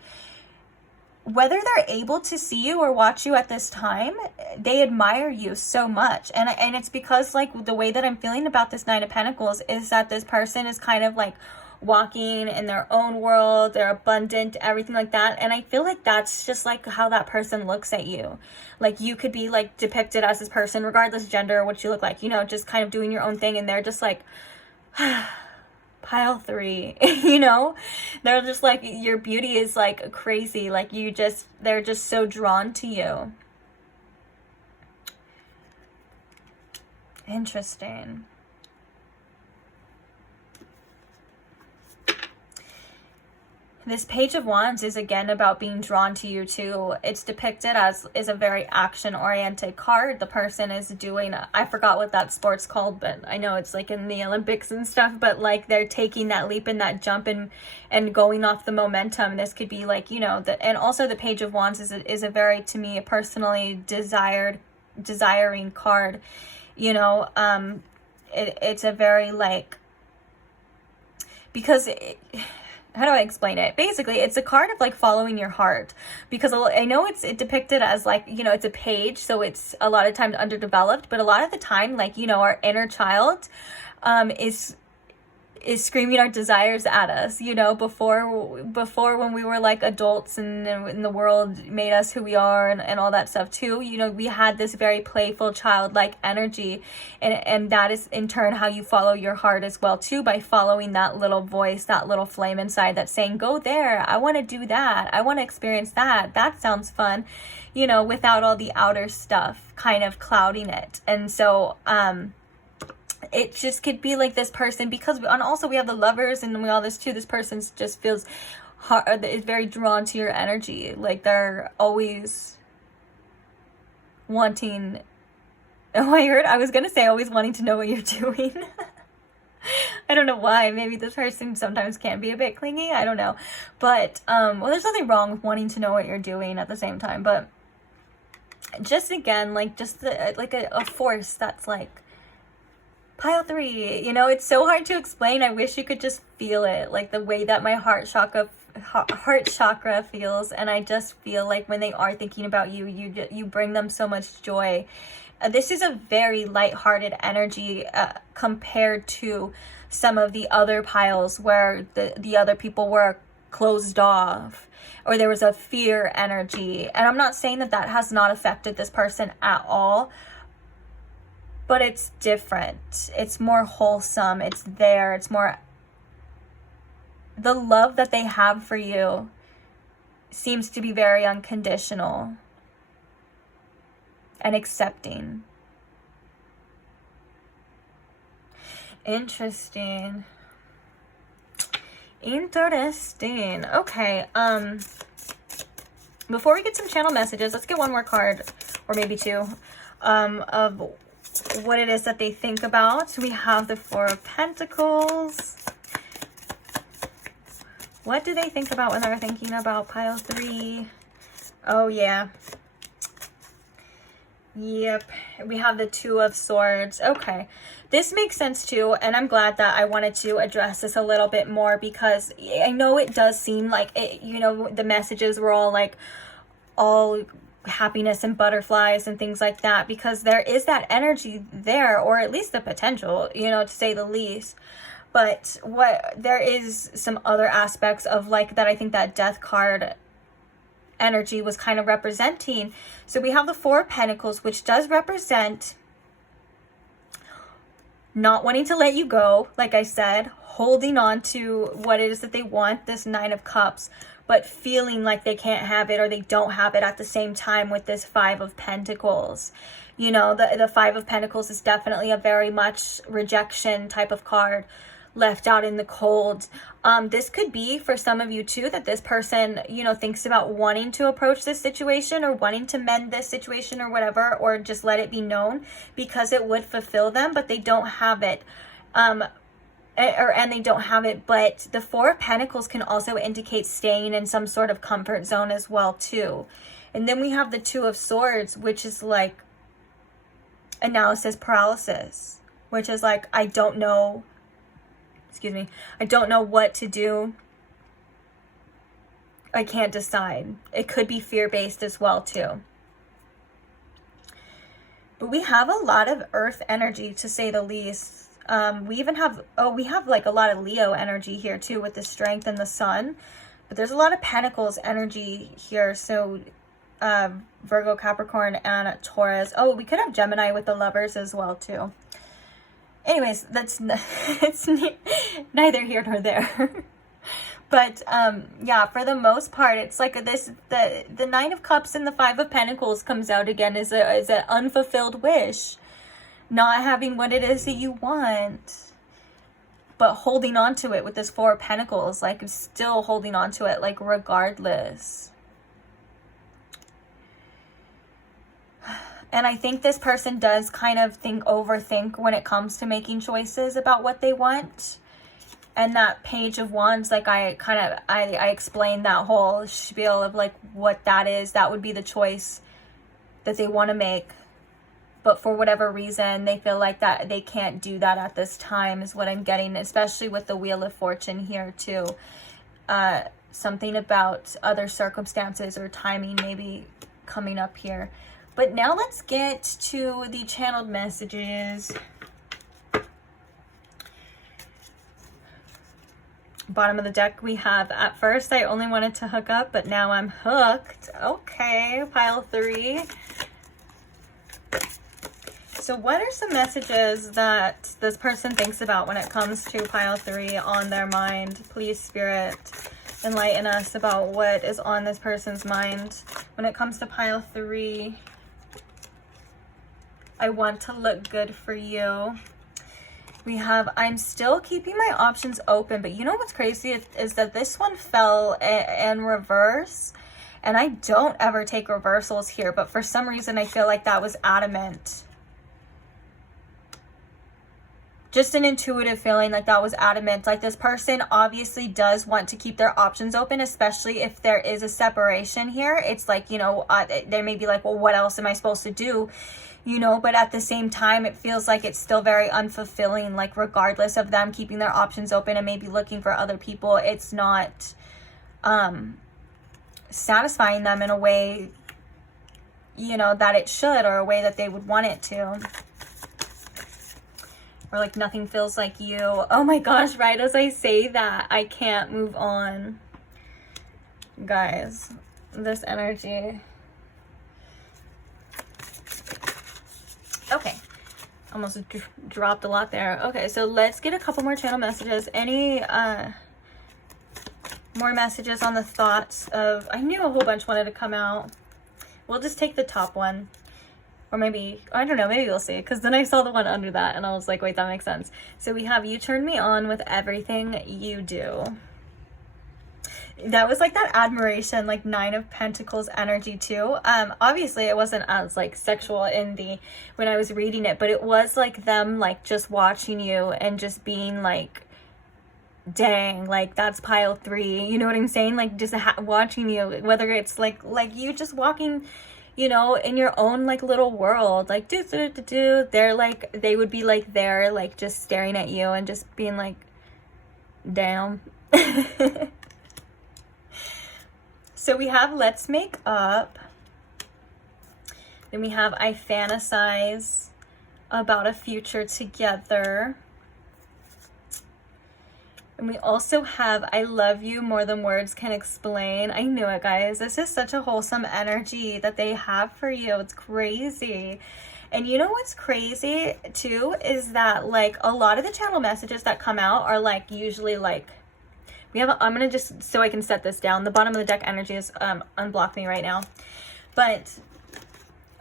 whether they're able to see you or watch you at this time, they admire you so much. And it's because like the way that I'm feeling about this 9 of Pentacles is that this person is kind of like walking in their own world, they're abundant, everything like that. And I feel like that's just like how that person looks at you. Like you could be like depicted as this person, regardless of gender or what you look like, you know, just kind of doing your own thing, and they're just like pile 3, you know, they're just like, your beauty is like crazy, like they're just so drawn to you. Interesting. This Page of Wands is again about being drawn to you too. It's depicted as is a very action-oriented card. The person is doing, I forgot what that sport's called, but I know it's like in the Olympics and stuff, but like they're taking that leap and that jump and going off the momentum. This could be like, you know, and also the Page of Wands is a very, to me, personally desiring card. You know, it's a very like, because how do I explain it? Basically, it's a card of like following your heart, because I know it's depicted as like, you know, it's a page, so it's a lot of times underdeveloped, but a lot of the time, like, you know, our inner child is screaming our desires at us, you know, before when we were like adults and the world made us who we are and all that stuff too. You know, we had this very playful childlike energy, and that is in turn how you follow your heart as well too, by following that little voice, that little flame inside that's saying, go there, I want to do that, I want to experience that, that sounds fun, you know, without all the outer stuff kind of clouding it. And so it just could be like this person, because and also we have the Lovers and we all this too. This person just feels is very drawn to your energy. Like they're always wanting. Oh, I was gonna say always wanting to know what you're doing. I don't know why. Maybe this person sometimes can be a bit clingy. I don't know, but well, there's nothing wrong with wanting to know what you're doing at the same time. But just again, like just like a force that's like. Pile 3, you know, it's so hard to explain. I wish you could just feel it, like the way that my heart chakra feels. And I just feel like when they are thinking about you, you bring them so much joy. This is a very lighthearted energy compared to some of the other piles where the other people were closed off, or there was a fear energy. And I'm not saying that has not affected this person at all, but it's different. It's more wholesome. It's there. It's more, the love that they have for you seems to be very unconditional and accepting. Interesting. Okay. Before we get some channel messages, let's get one more card, or maybe two, of what it is that they think about. We have the Four of Pentacles. What do they think about when they're thinking about pile 3? Oh yeah. Yep. We have the Two of Swords. Okay. This makes sense too, and I'm glad that I wanted to address this a little bit more, because I know it does seem like it, you know, the messages were all like all happiness and butterflies and things like that, because there is that energy there, or at least the potential, you know, to say the least. But there is some other aspects of like that I think that Death card energy was kind of representing. So we have the Four of Pentacles, which does represent not wanting to let you go, like I said, holding on to what it is that they want, this Nine of Cups, but feeling like they can't have it or they don't have it at the same time with this Five of Pentacles. You know, the Five of Pentacles is definitely a very much rejection type of card, left out in the cold. This could be for some of you too, that this person, you know, thinks about wanting to approach this situation or wanting to mend this situation or whatever, or just let it be known because it would fulfill them, but they don't have it. And they don't have it. But the Four of Pentacles can also indicate staying in some sort of comfort zone as well too. And then we have the Two of Swords, which is like analysis paralysis, which is like, I don't know what to do. I can't decide. It could be fear-based as well too. But we have a lot of earth energy, to say the least. We even have, we have like a lot of Leo energy here too, with the Strength and the Sun. But there's a lot of Pentacles energy here. So Virgo, Capricorn, and Taurus. Oh, we could have Gemini with the Lovers as well too. Anyways, it's neither here nor there. But yeah, for the most part, it's like the Nine of Cups and the Five of Pentacles comes out again is an unfulfilled wish, not having what it is that you want. but holding on to it with this Four of Pentacles, like still holding on to it, like regardless. And I think this person does kind of overthink when it comes to making choices about what they want. And that Page of Wands, like I explained that whole spiel of like what that is. That would be the choice that they want to make. But for whatever reason, they feel like that they can't do that at this time is what I'm getting. Especially with the Wheel of Fortune here too. Something about other circumstances or timing maybe coming up here. But now let's get to the channeled messages. Bottom of the deck we have, at first I only wanted to hook up, but now I'm hooked. Okay, pile 3. So what are some messages that this person thinks about when it comes to pile 3 on their mind? Please, Spirit, enlighten us about what is on this person's mind when it comes to pile 3. I want to look good for you. We have, I'm still keeping my options open. But you know what's crazy is that this one fell in reverse. And I don't ever take reversals here. But for some reason, I feel like that was adamant. Just an intuitive feeling like that was adamant. Like this person obviously does want to keep their options open, especially if there is a separation here. It's like, you know, they may be like, well, what else am I supposed to do? You know, but at the same time, it feels like it's still very unfulfilling. Like regardless of them keeping their options open and maybe looking for other people, it's not satisfying them in a way, you know, that it should, or a way that they would want it to. Or like nothing feels like you. Oh my gosh, right as I say that, I can't move on. Guys, this energy. Okay, almost dropped a lot there. Okay, so let's get a couple more channel messages. Any more messages on the thoughts of, I knew a whole bunch wanted to come out. We'll just take the top one. Or maybe, I don't know, maybe we'll see. Because then I saw the one under that and I was like, wait, that makes sense. So we have, you turn me on with everything you do. That was like that admiration, like 9 of Pentacles energy too. Obviously it wasn't as like sexual in when I was reading it, but it was like them like just watching you and just being like, dang, like that's pile 3. You know what I'm saying? Like just watching you, whether it's like you just walking, you know, in your own like little world, like they're like, they would be like there, like just staring at you and just being like, damn. So we have let's make up. Then we have I fantasize about a future together. And we also have I love you more than words can explain. I knew it, guys. This is such a wholesome energy that they have for you. It's crazy. And you know what's crazy too is that like a lot of the channel messages that come out are like usually like, we have I'm gonna just, so I can set this down, the bottom of the deck energy is unblock me right now, but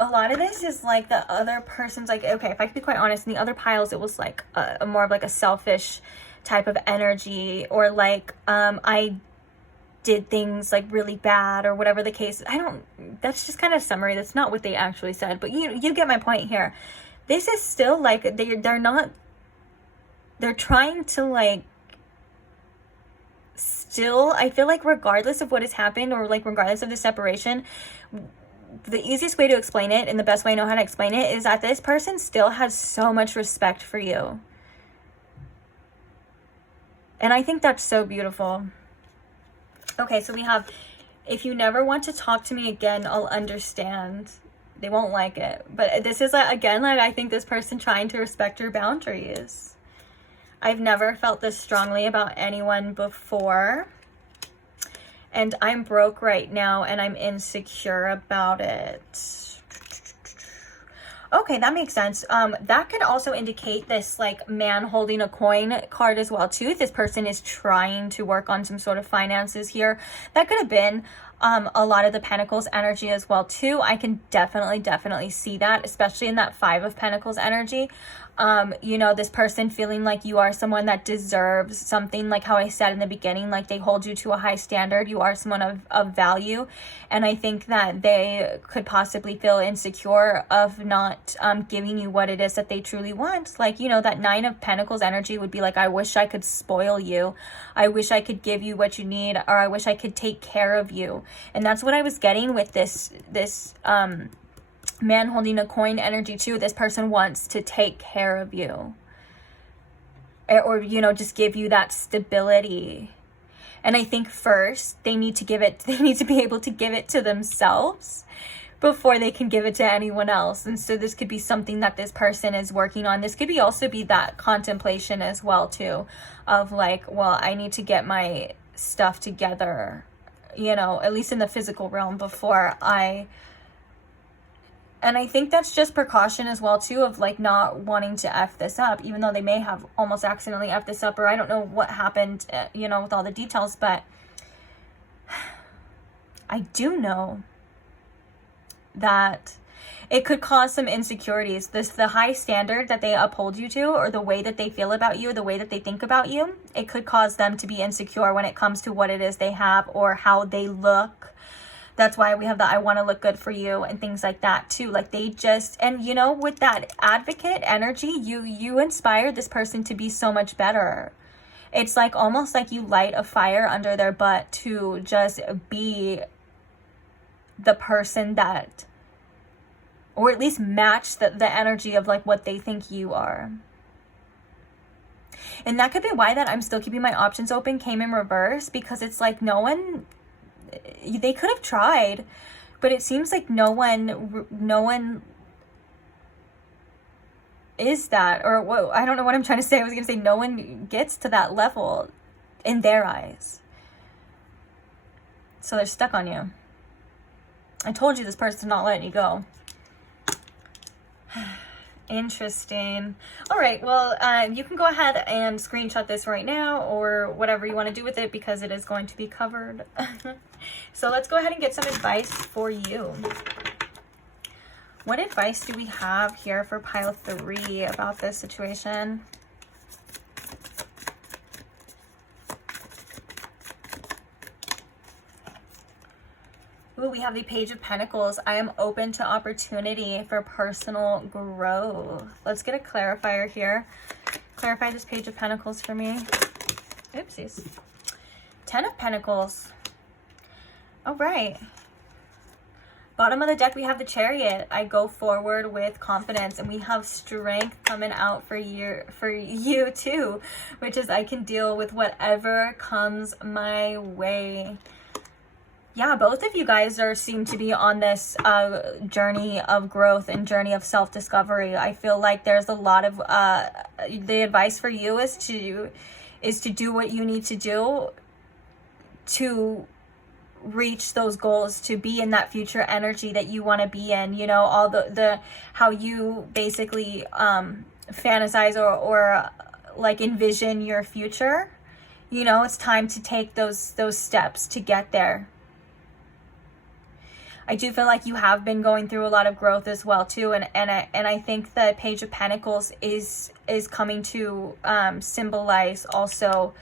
a lot of this is like the other person's like, okay, if I could be quite honest, in the other piles it was like a more of like a selfish type of energy, or like I did things like really bad or whatever the case. That's just kind of summary. That's not what they actually said, but you get my point here. This is still like they're trying to like still, I feel like regardless of what has happened or like regardless of the separation, the easiest way to explain it and the best way I know how to explain it is that this person still has so much respect for you. And I think that's so beautiful. Okay, so we have, if you never want to talk to me again, I'll understand. They won't like it. But this is, like, again, like I think this person trying to respect your boundaries. I've never felt this strongly about anyone before. And I'm broke right now and I'm insecure about it. Okay, that makes sense. That could also indicate this like man holding a coin card as well too. This person is trying to work on some sort of finances here. That could have been a lot of the Pentacles energy as well too. I can definitely see that, especially in that 5 of Pentacles energy. You know, this person feeling like you are someone that deserves something, like how I said in the beginning, like they hold you to a high standard. You are someone of value. And I think that they could possibly feel insecure of not giving you what it is that they truly want. Like, you know, that Nine of Pentacles energy would be like, I wish I could spoil you. I wish I could give you what you need, or I wish I could take care of you. And that's what I was getting with this man holding a coin energy too. This person wants to take care of you, or, you know, just give you that stability. And I think first they need to be able to give it to themselves before they can give it to anyone else. And so this could be something that this person is working on. This could also be that contemplation as well too, of like, well, I need to get my stuff together, you know, at least in the physical realm, before and I think that's just precaution as well too, of like not wanting to F this up, even though they may have almost accidentally F this up, or I don't know what happened, you know, with all the details. But I do know that it could cause some insecurities. The high standard that they uphold you to, or the way that they feel about you, the way that they think about you, it could cause them to be insecure when it comes to what it is they have or how they look. That's why we have the I want to look good for you and things like that too. Like they just, and you know, with that advocate energy, you inspire this person to be so much better. It's like almost like you light a fire under their butt to just be the person that, or at least match the energy of like what they think you are. And that could be why that I'm still keeping my options open came in reverse, because it's like they could have tried, but it seems like no one is that, or what, I don't know what I'm trying to say. I was going to say no one gets to that level in their eyes. So they're stuck on you. I told you this person's not letting you go. Interesting. All right, well, you can go ahead and screenshot this right now, or whatever you want to do with it, because it is going to be covered. So let's go ahead and get some advice for you. What advice do we have here for pile 3 about this situation? Ooh, we have the Page of Pentacles. I am open to opportunity for personal growth. Let's get a clarifier here. Clarify this Page of Pentacles for me. Oopsies. 10 of Pentacles. All right. Bottom of the deck, we have the Chariot. I go forward with confidence, and we have strength coming out for you too, which is I can deal with whatever comes my way. Yeah, both of you guys seem to be on this journey of growth and journey of self-discovery. I feel like there's a lot of the advice for you is to do what you need to do to reach those goals, to be in that future energy that you want to be in. You know, all the how you basically fantasize or like envision your future. You know, it's time to take those steps to get there. I do feel like you have been going through a lot of growth as well too, and I think the Page of Pentacles is coming to symbolize also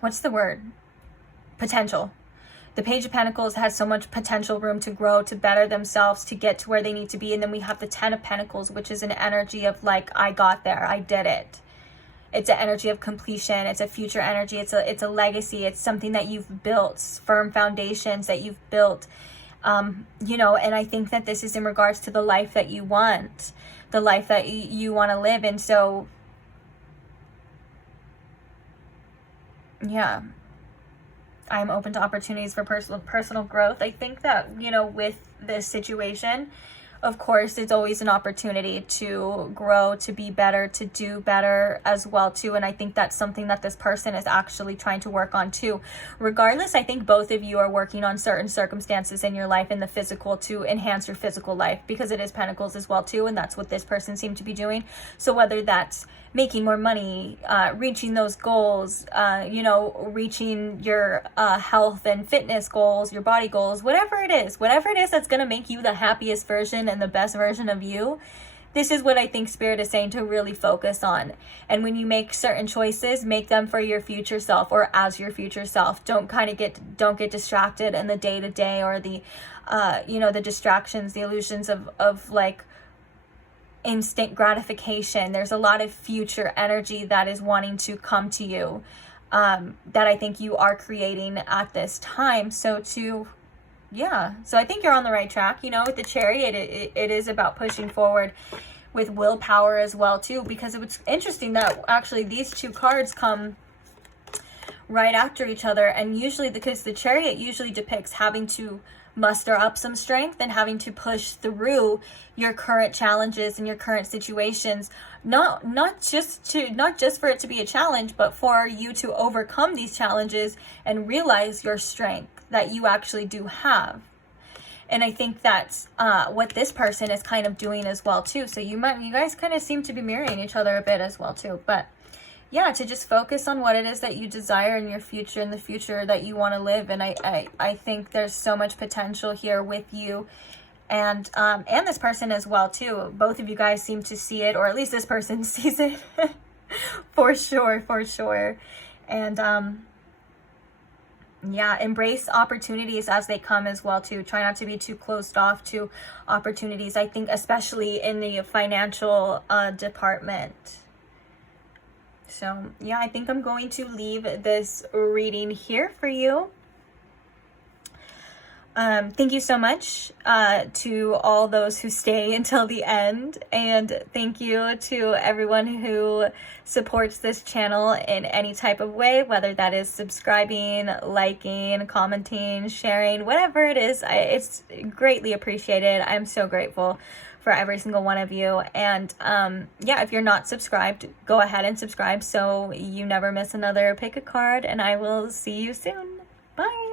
what's the word? Potential. The Page of Pentacles has so much potential room to grow, to better themselves, to get to where they need to be. And then we have the 10 of Pentacles, which is an energy of like, I got there, I did it. It's an energy of completion. It's a future energy. It's a legacy. It's something that you've built, firm foundations that you've built. You know, and I think that this is in regards to the life that you want, the life that you want to live. And so, yeah, I'm open to opportunities for personal growth. I think that, you know, with this situation, of course, it's always an opportunity to grow, to be better, to do better as well too. And I think that's something that this person is actually trying to work on too. Regardless, I think both of you are working on certain circumstances in your life in the physical to enhance your physical life, because it is Pentacles as well too. And that's what this person seemed to be doing. So whether that's making more money, reaching those goals, you know, reaching your health and fitness goals, your body goals, whatever it is that's going to make you the happiest version and the best version of you, this is what I think Spirit is saying to really focus on. And when you make certain choices, make them for your future self or as your future self. Don't get distracted in the day to day or the, the distractions, the illusions of like instant gratification. There's a lot of future energy that is wanting to come to you, that I think you are creating at this time. So I think you're on the right track. With the Chariot, it is about pushing forward with willpower as well too, because it's interesting that actually these two cards come right after each other, and usually because the Chariot usually depicts having to muster up some strength and having to push through your current challenges and your current situations, not just for it to be a challenge, but for you to overcome these challenges and realize your strength that you actually do have. And I think that's what this person is kind of doing as well too. So you guys kind of seem to be mirroring each other a bit as well too. But yeah, to just focus on what it is that you desire in your future, in the future that you want to live. And I think there's so much potential here with you and this person as well too. Both of you guys seem to see it, or at least this person sees it for sure. And yeah, embrace opportunities as they come as well too. Try not to be too closed off to opportunities. I think especially in the financial department. So yeah, I think I'm going to leave this reading here for you. Thank you so much to all those who stay until the end, and thank you to everyone who supports this channel in any type of way, whether that is subscribing, liking, commenting, sharing, whatever it is. It's greatly appreciated. I'm so grateful for every single one of you. And yeah, if you're not subscribed, go ahead and subscribe so you never miss another pick a card, and I will see you soon. Bye.